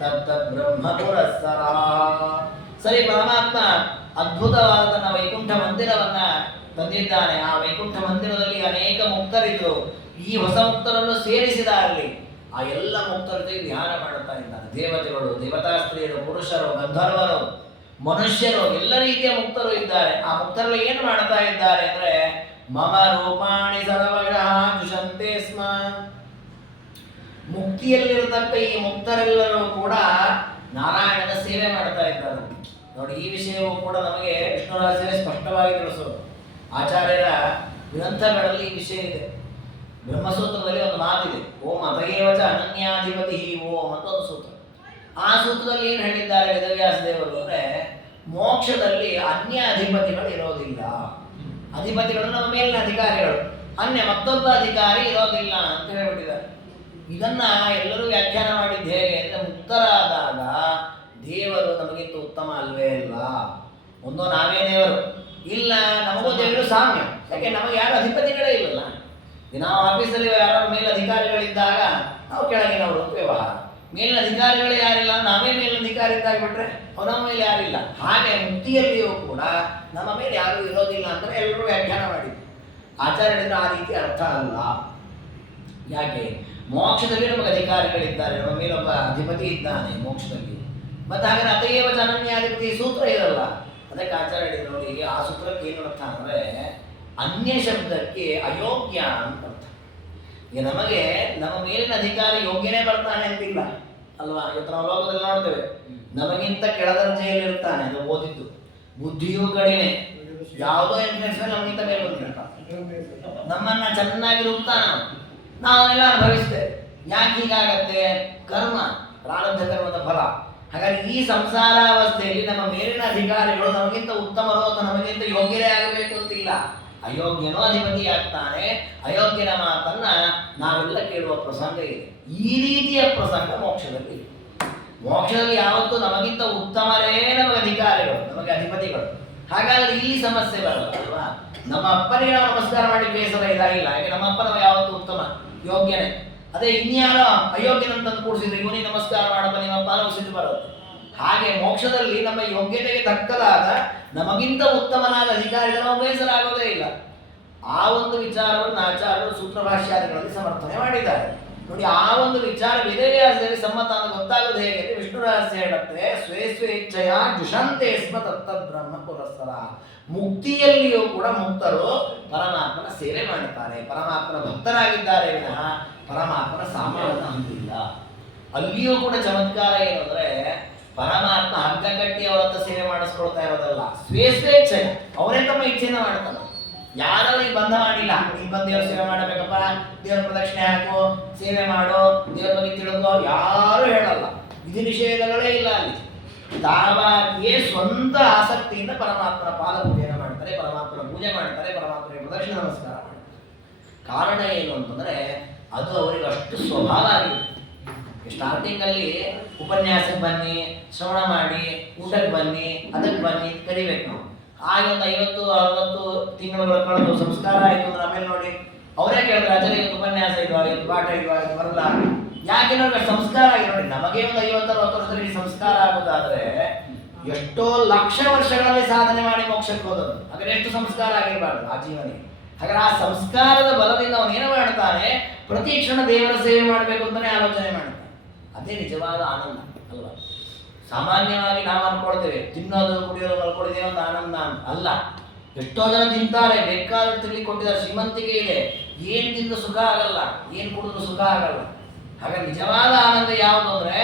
ತತ್ತ ಬ್ರಹ್ಮ ಪುರಸ್ಸರ. ಸರಿ, ಪರಮಾತ್ಮ ಅದ್ಭುತವಾದ ತನ್ನ ವೈಕುಂಠ ಮಂದಿರವನ್ನ ತಂದಿದ್ದಾನೆ. ಆ ವೈಕುಂಠ ಮಂದಿರದಲ್ಲಿ ಅನೇಕ ಮುಕ್ತರಿದ್ರು. ಈ ಹೊಸ ಮುಕ್ತರನ್ನು ಸೇರಿಸಿದ ಅಲ್ಲಿ ಆ ಎಲ್ಲ ಮುಕ್ತರ ಜೊತೆಗೆ ಧ್ಯಾನ ಮಾಡುತ್ತಾ ಇದ್ದಾನೆ. ದೇವತೆಗಳು, ದೇವತಾ ಸ್ತ್ರೀಯರು, ಪುರುಷರು, ಗಂಧರ್ವರು, ಮನುಷ್ಯರು, ಎಲ್ಲ ರೀತಿಯ ಮುಕ್ತರು ಇದ್ದಾರೆ. ಆ ಮುಕ್ತರಲ್ಲಿ ಏನು ಮಾಡ್ತಾ ಇದ್ದಾರೆ ಅಂದ್ರೆ ಮಮ ರೂಪಾಣಿ ಸರ್ವಶಃ ಯುಷಂತೆ ಸ್ಮ. ಮುಕ್ತಿಯಲ್ಲಿರತಕ್ಕ ಈ ಮುಕ್ತರೆಲ್ಲರೂ ಕೂಡ ನಾರಾಯಣನ ಸೇವೆ ಮಾಡ್ತಾ ಇದ್ದಾರೆ. ನೋಡಿ, ಈ ವಿಷಯವು ಕೂಡ ನಮಗೆ ವಿಷ್ಣು ರಹಸ್ಯ ಸ್ಪಷ್ಟವಾಗಿ ತಿಳಿಸೋದು. ಆಚಾರ್ಯರ ಗ್ರಂಥಗಳಲ್ಲಿ ಈ ವಿಷಯ ಇದೆ. ಬ್ರಹ್ಮಸೂತ್ರದಲ್ಲಿ ಒಂದು ಮಾತಿದೆ, ಓಂ ಅತಯೇವಚ ಅನನ್ಯಾಧಿಪತಿ ಓಂ ಅಂತ ಒಂದು ಸೂತ್ರ. ಆ ಸೂತ್ರದಲ್ಲಿ ಏನು ಹೇಳಿದ್ದಾರೆ ವೇದವ್ಯಾಸ ದೇವರು ಅಂದರೆ ಮೋಕ್ಷದಲ್ಲಿ ಅನ್ಯ ಅಧಿಪತಿಗಳು ಇರೋದಿಲ್ಲ. ಅಧಿಪತಿಗಳು ನಮ್ಮ ಮೇಲಿನ ಅಧಿಕಾರಿಗಳು, ಅನ್ಯ ಮತ್ತೊಬ್ಬ ಅಧಿಕಾರಿ ಇರೋದಿಲ್ಲ ಅಂತ ಹೇಳ್ಬಿಟ್ಟಿದ್ದಾರೆ. ಇದನ್ನ ಎಲ್ಲರೂ ವ್ಯಾಖ್ಯಾನ ಮಾಡಿದ್ದು ಹೇಗೆ ಅಂದರೆ ಮುಕ್ತರಾದಾಗ ದೇವರು ನಮಗಿಂತ ಉತ್ತಮ ಅಲ್ವೇ ಅಲ್ಲ. ಒಂದೋ ನಾವೇ ದೇವರು, ಇಲ್ಲ ನಮಗೂ ದೇವರು ಸಾಮ್ಯ. ಯಾಕೆ ನಮಗೆ ಯಾರು ಅಧಿಪತಿಗಳೇ ಇಲ್ಲಲ್ಲ. ನಾವು ಆಫೀಸಲ್ಲಿ ಯಾರು ಮೇಲಿನ ಅಧಿಕಾರಿಗಳಿದ್ದಾಗ ನಾವು ಕೆಳಗಿನವರು ವ್ಯವಹಾರ, ಮೇಲಿನ ಅಧಿಕಾರಿಗಳೇ ಯಾರಿಲ್ಲ, ನಾವೇ ಮೇಲಿನ ಅಧಿಕಾರಿ ಇದ್ದಾಗ್ಬಿಟ್ರೆ ಅವನ ಮೇಲೆ ಯಾರಿಲ್ಲ. ಹಾಗೆ ಮುಕ್ತಿಯಲ್ಲಿಯೂ ಕೂಡ ನಮ್ಮ ಮೇಲೆ ಯಾರೂ ಇರೋದಿಲ್ಲ ಅಂದರೆ ಎಲ್ಲರೂ ವ್ಯಾಖ್ಯಾನ ಮಾಡಿದ್ರು. ಆಚಾರ್ಯರಿಂದ ಆ ರೀತಿ ಅರ್ಥ ಅಲ್ಲ. ಯಾಕೆ? ಮೋಕ್ಷದಲ್ಲಿ ನಮಗೆ ಅಧಿಕಾರಿಗಳಿದ್ದಾರೆ, ನಮ್ಮ ಮೇಲೊಬ್ಬ ಅಧಿಪತಿ ಇದ್ದಾನೆ ಮೋಕ್ಷದಲ್ಲಿ. ಮತ್ತು ಹಾಗೆ ಅತಯೇವ ಅನನ್ಯಾಧಿಪತಿ ಸೂತ್ರ ಇರಲ್ಲ. ಅದಕ್ಕೆ ಆಚಾರ್ಯ ಹೇಳಿದ್ರು ನೋಡಿ, ಆ ಸೂತ್ರಕ್ಕೆ ಏನು ಅರ್ಥ ಅಂದರೆ ಅನ್ಯ ಶಬ್ದಕ್ಕೆ ಅಯೋಗ್ಯ ಅಂತ ಅರ್ಥ. ಈಗ ನಮಗೆ ನಮ್ಮ ಮೇಲಿನ ಅಧಿಕಾರಿ ಯೋಗ್ಯನೇ ಬರ್ತಾನೆ ಅಂತಿಲ್ಲ ಅಲ್ವಾ. ಇವತ್ತು ನಾವು ಲೋಕದಲ್ಲಿ ನೋಡ್ತೇವೆ, ನಮಗಿಂತ ಕೆಳದರ್ಜೆಯಲ್ಲಿ ಇರ್ತಾನೆ, ಅದು ಓದಿದ್ದು, ಬುದ್ಧಿಯೂ ಕಡಿಮೆ, ಯಾವುದೋ ಇನ್ಫ್ಲೂಯೆನ್ಸ್ ಮೇಲೆ ನಮಗಿಂತ ಮೇಲೆ ಬಂದಿರ್ತಾನೆ, ನಮ್ಮನ್ನ ಚೆನ್ನಾಗಿ ರುಬ್ತಾನ, ನಾವೆಲ್ಲ ಅನುಭವಿಸ್ತೇವೆ. ಯಾಕೆ ಹೀಗಾಗತ್ತೆ? ಕರ್ಮ, ಪ್ರಾರಬ್ಧ ಕರ್ಮದ ಫಲ. ಹಾಗಾಗಿ ಈ ಸಂಸಾರಾವಸ್ಥೆಯಲ್ಲಿ ನಮ್ಮ ಮೇಲಿನ ಅಧಿಕಾರಿಗಳು ನಮಗಿಂತ ಉತ್ತಮರು ಅಥವಾ ನಮಗಿಂತ ಯೋಗ್ಯರೇ ಆಗಬೇಕು ಅಂತಿಲ್ಲ. ಅಯೋಗ್ಯನೋ ಅಧಿಪತಿ ಆಗ್ತಾನೆ. ಅಯೋಗ್ಯನ ಮಾತನ್ನ ನಾವೆಲ್ಲ ಕೇಳುವ ಪ್ರಸಂಗ ಇದೆ. ಈ ರೀತಿಯ ಪ್ರಸಂಗ ಮೋಕ್ಷದಲ್ಲಿ ಇದೆ. ಮೋಕ್ಷದಲ್ಲಿ ಯಾವತ್ತೂ ನಮಗಿಂತ ಉತ್ತಮರೇ ನಮಗೆ ಅಧಿಕಾರಿಗಳು, ನಮಗೆ ಅಧಿಪತಿಗಳು. ಹಾಗಾದ್ರೆ ಈ ಸಮಸ್ಯೆ ಬರಲ್ಲ ಅಲ್ವಾ. ನಮ್ಮ ಅಪ್ಪನಿಗೆ ನಾವು ನಮಸ್ಕಾರ ಮಾಡಿ ಬೇಸರ ಇದಾಗಿಲ್ಲ. ಯಾಕೆ ನಮ್ಮ ಅಪ್ಪ ನಾವು ಯಾವತ್ತೂ ಉತ್ತಮ ಯೋಗ್ಯನೇ. ಅದೇ ಇನ್ಯಾರೋ ಅಯೋಗ್ಯನಂತಂದು ಕೂಡಿಸಿದ್ರೆ ಇವನಿಗೆ ನಮಸ್ಕಾರ ಮಾಡಪ್ಪ ನಿಮ್ಮಪ್ಪ ನಾವು ಸಿಟ್ಟು ಬರುತ್ತೆ. ಹಾಗೆ ಮೋಕ್ಷದಲ್ಲಿ ನಮ್ಮ ಯೋಗ್ಯತೆಗೆ ತಕ್ಕದಾದ ನಮಗಿಂತ ಉತ್ತಮನಾದ ಅಧಿಕಾರಿಗಳು ನಾವು ಬೇಸರ ಆಗೋದೇ ಇಲ್ಲ. ಆ ಒಂದು ವಿಚಾರವನ್ನು ಆಚಾರ್ಯರು ಸೂತ್ರ ಭಾಷ್ಯಾದಿಗಳಲ್ಲಿ ಸಮರ್ಥನೆ ಮಾಡಿದ್ದಾರೆ. ನೋಡಿ, ಆ ಒಂದು ವಿಚಾರ ವೇದವ್ಯಾಸದಲ್ಲಿ ಸಮ್ಮತ ಅಂತ ಗೊತ್ತಾಗೋದು ಹೇಗೆ ಅಂದರೆ ವಿಷ್ಣು ರಹಸ್ಯ ಹೇಳುತ್ತೆ, ಸ್ವೇ ಸ್ವೇಚ್ಛೆಯ ಜುಷಂತೆ ಸ್ಮ ತತ್ತದ್ ಬ್ರಹ್ಮ ಪುರಸ್ಸರ. ಮುಕ್ತಿಯಲ್ಲಿಯೂ ಕೂಡ ಮುಕ್ತರು ಪರಮಾತ್ಮನ ಸೇವೆ ಮಾಡುತ್ತಾರೆ, ಪರಮಾತ್ಮನ ಭಕ್ತರಾಗಿದ್ದಾರೆ ವಿನಃ ಪರಮಾತ್ಮನ ಸಾಮ್ಯವನ್ನು ಹೊಂದಿಲ್ಲ. ಅಲ್ಲಿಯೂ ಕೂಡ ಚಮತ್ಕಾರ ಏನು ಅಂದರೆ ಪರಮಾತ್ಮ ಹಗ್ಗ ಕಟ್ಟಿ ಅವರ ಹತ್ರ ಸೇವೆ ಮಾಡಿಸ್ಕೊಳ್ತಾ ಇರೋದಲ್ಲ, ಸ್ವೇಚ್ಛೆ ಅವರೇ ತಮ್ಮ ಇಚ್ಛೆನ ಮಾಡ್ತಾನೆ. ಯಾರು ಈಗ ಬಂಧ ಮಾಡಿಲ್ಲ, ಈಗ ಬಂದು ದೇವ್ರ ಸೇವೆ ಮಾಡಬೇಕಪ್ಪ, ದೇವ್ರ ಪ್ರದಕ್ಷಿಣೆ ಹಾಕು, ಸೇವೆ ಮಾಡು, ದೇವ್ರ ಬಗ್ಗೆ ತಿಳ್ಕೋ, ಯಾರು ಹೇಳಲ್ಲ. ವಿಧಿ ನಿಷೇಧಗಳೇ ಇಲ್ಲ ಅಲ್ಲಿ. ತಾವಾಗಿಯೇ ಸ್ವಂತ ಆಸಕ್ತಿಯಿಂದ ಪರಮಾತ್ಮನ ಪಾದ ಪೂಜೆಯನ್ನು ಮಾಡ್ತಾರೆ, ಪರಮಾತ್ಮನ ಪೂಜೆ ಮಾಡ್ತಾರೆ, ಪರಮಾತ್ಮನಿಗೆ ಪ್ರದಕ್ಷಿಣೆ ನಮಸ್ಕಾರ ಮಾಡ್ತಾರೆ. ಕಾರಣ ಏನು ಅಂತಂದ್ರೆ ಅದು ಅವರಿಗೆ ಅಷ್ಟು ಸ್ವಭಾವ ಆಗಿದೆ. ಸ್ಟಾರ್ಟಿಂಗಲ್ಲಿ ಉಪನ್ಯಾಸಕ್ಕೆ ಬನ್ನಿ, ಶ್ರವಣ ಮಾಡಿ, ಊಟಕ್ಕೆ ಬನ್ನಿ, ಅದಕ್ಕೆ ಬನ್ನಿ ಕರಿಬೇಕು ನಾವು. ಆಗ ಒಂದು 50-60 ತಿಂಗಳುಗಳ ಕಳೆದು ಸಂಸ್ಕಾರ ಆಯಿತು ಅಂದ್ರೆ ಆಮೇಲೆ ನೋಡಿ ಅವರೇ ಕೇಳಿದ್ರೆ ಆಚಾರ್ಯ ಇವತ್ತು ಉಪನ್ಯಾಸ ಇದ್ವಾ, ಇವತ್ತು ಪಾಠ ಇದ್ವಾ, ಇದು ಬರಲ್ಲ. ಯಾಕೆ ನೋಡಿ ಸಂಸ್ಕಾರ ಆಗಿ ನೋಡಿ, ನಮಗೆ ಒಂದು 50-60 ವರ್ಷದಲ್ಲಿ ಸಂಸ್ಕಾರ ಆಗೋದಾದ್ರೆ ಎಷ್ಟೋ ಲಕ್ಷ ವರ್ಷಗಳಲ್ಲಿ ಸಾಧನೆ ಮಾಡಿ ಮೋಕ್ಷಕ್ಕೆ ಹೋದದ್ದು. ಹಾಗಾದ್ರೆ ಎಷ್ಟು ಸಂಸ್ಕಾರ ಆಗಿರಬಾರ್ದು ಆ ಜೀವನಿಗೆ. ಹಾಗಾದ್ರೆ ಆ ಸಂಸ್ಕಾರದ ಬಲದಿಂದ ಅವನು ಏನು ಮಾಡ್ತಾನೆ, ಪ್ರತಿ ಕ್ಷಣ ದೇವರ ಸೇವೆ ಮಾಡಬೇಕು ಅಂತಾನೆ ಆಲೋಚನೆ ಮಾಡ್ತಾನೆ. ಅದೇ ನಿಜವಾದ ಆನಂದ ಅಲ್ವಾ? ಸಾಮಾನ್ಯವಾಗಿ ನಾವು ಅನ್ಕೊಳ್ತೇವೆ ತಿನ್ನೋದು ಕುಡಿಯೋದು ಮಲ್ಕೊಳ್ಳೋದೇ ಒಂದು ಆನಂದ ಅಂತ. ಅಲ್ಲ, ಎಷ್ಟೋ ಜನ ತಿಂತಾರೆ, ಬೇಕಾದ್ರೆ ತಿಳಿ ಕೊಟ್ಟಿದ್ದಾರೆ, ಶ್ರೀಮಂತಿಗೆ ಇದೆ, ಏನು ತಿಂದು ಸುಖ ಆಗಲ್ಲ, ಏನು ಕುಡಿದು ಸುಖ ಆಗಲ್ಲ. ಹಾಗೆ ನಿಜವಾದ ಆನಂದ ಯಾವುದು ಅಂದ್ರೆ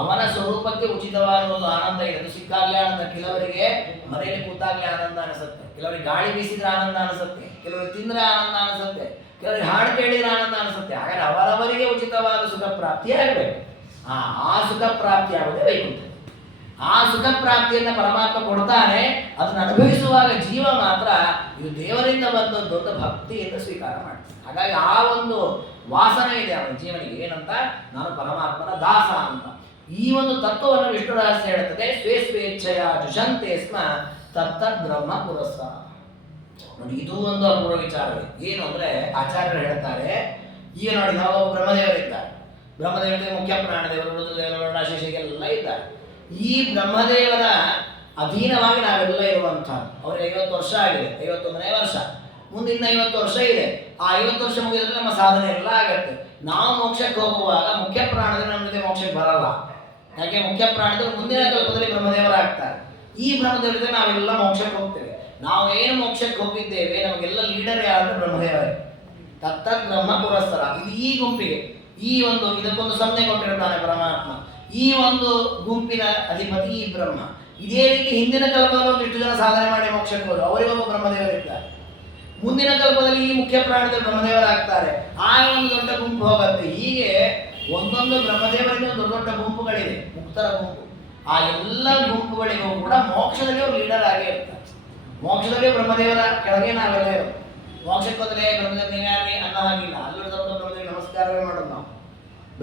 ಅವನ ಸ್ವರೂಪಕ್ಕೆ ಉಚಿತವಾದ ಒಂದು ಆನಂದ ಇದೆ. ಅದು ಸಿಕ್ಕಾಗ್ಲೇ ಆನಂದ. ಕೆಲವರಿಗೆ ಮನೆಯಲ್ಲಿ ಕೂತಾಗ್ಲೇ ಆನಂದ ಅನಿಸುತ್ತೆ, ಕೆಲವರಿಗೆ ಗಾಳಿ ಬೀಸಿದ್ರೆ ಆನಂದ ಅನಿಸುತ್ತೆ, ಕೆಲವರಿಗೆ ತಿಂದ್ರೆ ಆನಂದ ಅನಿಸುತ್ತೆ, ಕೆಲವರಿಗೆ ಹಾಡು ಕೇಳಿದ್ರೆ ಆನಂದ ಅನಿಸುತ್ತೆ. ಹಾಗಾದ್ರೆ ಅವರವರಿಗೆ ಉಚಿತವಾದ ಸುಖ ಪ್ರಾಪ್ತಿ ಆಗಬೇಕು. ಆ ಸುಖ ಪ್ರಾಪ್ತಿ ಆಗುವುದೇ ವೈಕುಂಠ. ಆ ಸುಖ ಪ್ರಾಪ್ತಿಯನ್ನು ಪರಮಾತ್ಮ ಕೊಡ್ತಾನೆ. ಅದನ್ನು ಅನುಭವಿಸುವಾಗ ಜೀವ ಮಾತ್ರ ಇದು ದೇವರಿಂದ ಬಂದದ್ದು ಅಂತ ಭಕ್ತಿಯಿಂದ ಸ್ವೀಕಾರ ಮಾಡ್ತಾನೆ. ಹಾಗಾಗಿ ಆ ಒಂದು ವಾಸನೆ ಇದೆ ಅವನ ಜೀವನಿಗೆ, ಏನಂತ, ನಾನು ಪರಮಾತ್ಮನ ದಾಸ ಅಂತ. ಈ ಒಂದು ತತ್ವವನ್ನು ವಿಷ್ಣು ರಹಸ್ಯ ಹೇಳುತ್ತದೆ. ಸ್ವೇ ಸ್ವೇಚ್ಛೆಯ ಜುಷಂತೆ ಸ್ಮ ತತ್ತದ್ ಬ್ರಹ್ಮ ಪುರಸ್ಕಾರ. ನೋಡಿ, ಇದು ಒಂದು ಅಪೂರ್ವ ವಿಚಾರವೇ. ಏನು ಅಂದ್ರೆ ಆಚಾರ್ಯರು ಹೇಳ್ತಾರೆ, ಈಗ ನೋಡಿ ನಾವು ಬ್ರಹ್ಮದೇವರಿದ್ದಾರೆ, ಬ್ರಹ್ಮದೇವರಿಗೆ ಮುಖ್ಯ ಪ್ರಾಣದೇವರು, ರುದ್ರದೇವರು, ಶೇಷಿಗೆಲ್ಲ ಇದ್ದಾರೆ. ಈ ಬ್ರಹ್ಮದೇವರ ಅಧೀನವಾಗಿ ನಾವೆಲ್ಲ ಇರುವಂಥದ್ದು. ಅವ್ರಿಗೆ 50 ವರ್ಷ ಆಗಿದೆ, 51ನೇ ವರ್ಷ, ಮುಂದಿನ 50 ವರ್ಷ ಇದೆ. ಆ 50 ವರ್ಷ ಮುಗಿದ್ರೆ ನಮ್ಮ ಸಾಧನೆ ಎಲ್ಲ ಆಗತ್ತೆ. ನಾವು ಮೋಕ್ಷಕ್ಕೆ ಹೋಗುವಾಗ ಮುಖ್ಯ ಪ್ರಾಣದೇವರು ನಮ್ಮ ಜೊತೆ ಮೋಕ್ಷಕ್ಕೆ ಬರಲ್ಲ. ಯಾಕೆ? ಮುಖ್ಯ ಪ್ರಾಣದೇವರು ಮುಂದಿನ ಕಲ್ಪದಲ್ಲಿ ಬ್ರಹ್ಮದೇವರಾಗ್ತಾರೆ. ಈ ಬ್ರಹ್ಮದೇವರ ಜೊತೆ ನಾವೆಲ್ಲ ಮೋಕ್ಷಕ್ಕೆ ಹೋಗ್ತೇವೆ. ನಾವು ಏನು ಮೋಕ್ಷಕ್ಕೆ ಹೋಗಿದ್ದೇವೆ, ನಮಗೆಲ್ಲ ಲೀಡರ್ ಯಾರು? ಬ್ರಹ್ಮದೇವರೇ. ತತ್ತದ್ ಬ್ರಹ್ಮ ಪುರಸ್ಕಾರ. ಇದು ಈ ಗುಂಪಿಗೆ, ಈ ಒಂದು ಇದಕ್ಕೊಂದು ಸಂಜ್ಞೆ ಕೊಟ್ಟಿರ್ತಾನೆ ಪರಮಾತ್ಮ. ಈ ಒಂದು ಗುಂಪಿನ ಅಧಿಪತಿ ಈ ಬ್ರಹ್ಮ. ಇದೇ ರೀತಿ ಹಿಂದಿನ ಕಲ್ಪದಲ್ಲಿ ಒಂದಿಷ್ಟು ಜನ ಸಾಧನೆ ಮಾಡಿ ಮೋಕ್ಷಕ್ಕೆ ಹೋದರು, ಅವರಿಗೊಬ್ಬ ಬ್ರಹ್ಮದೇವರಿದ್ದಾರೆ. ಮುಂದಿನ ಕಲ್ಪದಲ್ಲಿ ಈ ಮುಖ್ಯ ಪ್ರಾಣದಲ್ಲಿ ಬ್ರಹ್ಮದೇವರಾಗ್ತಾರೆ. ಆ ಒಂದು ದೊಡ್ಡ ಗುಂಪು ಹೋಗುತ್ತೆ. ಹೀಗೆ ಒಂದೊಂದು ಬ್ರಹ್ಮದೇವರಿಂದ ದೊಡ್ಡ ದೊಡ್ಡ ಗುಂಪುಗಳಿವೆ, ಮುಕ್ತರ ಗುಂಪು. ಆ ಎಲ್ಲ ಗುಂಪುಗಳಿಗೂ ಕೂಡ ಮೋಕ್ಷದಲ್ಲಿ ಅವರು ಲೀಡರ್ ಆಗೇ ಇರ್ತಾರೆ. ಮೋಕ್ಷದಲ್ಲಿ ಬ್ರಹ್ಮದೇವರ ಕೆಳಗೆ ನಾವೆಲ್ಲ ಇರೋದು. ಮೋಕ್ಷಕ್ಕೆ ಹೋದರೆ ಬ್ರಹ್ಮದೇವ ನೀವ್ಯಾರಿ ಅನ್ನೋ ಹಾಗಿಲ್ಲ. ಅಲ್ಲ,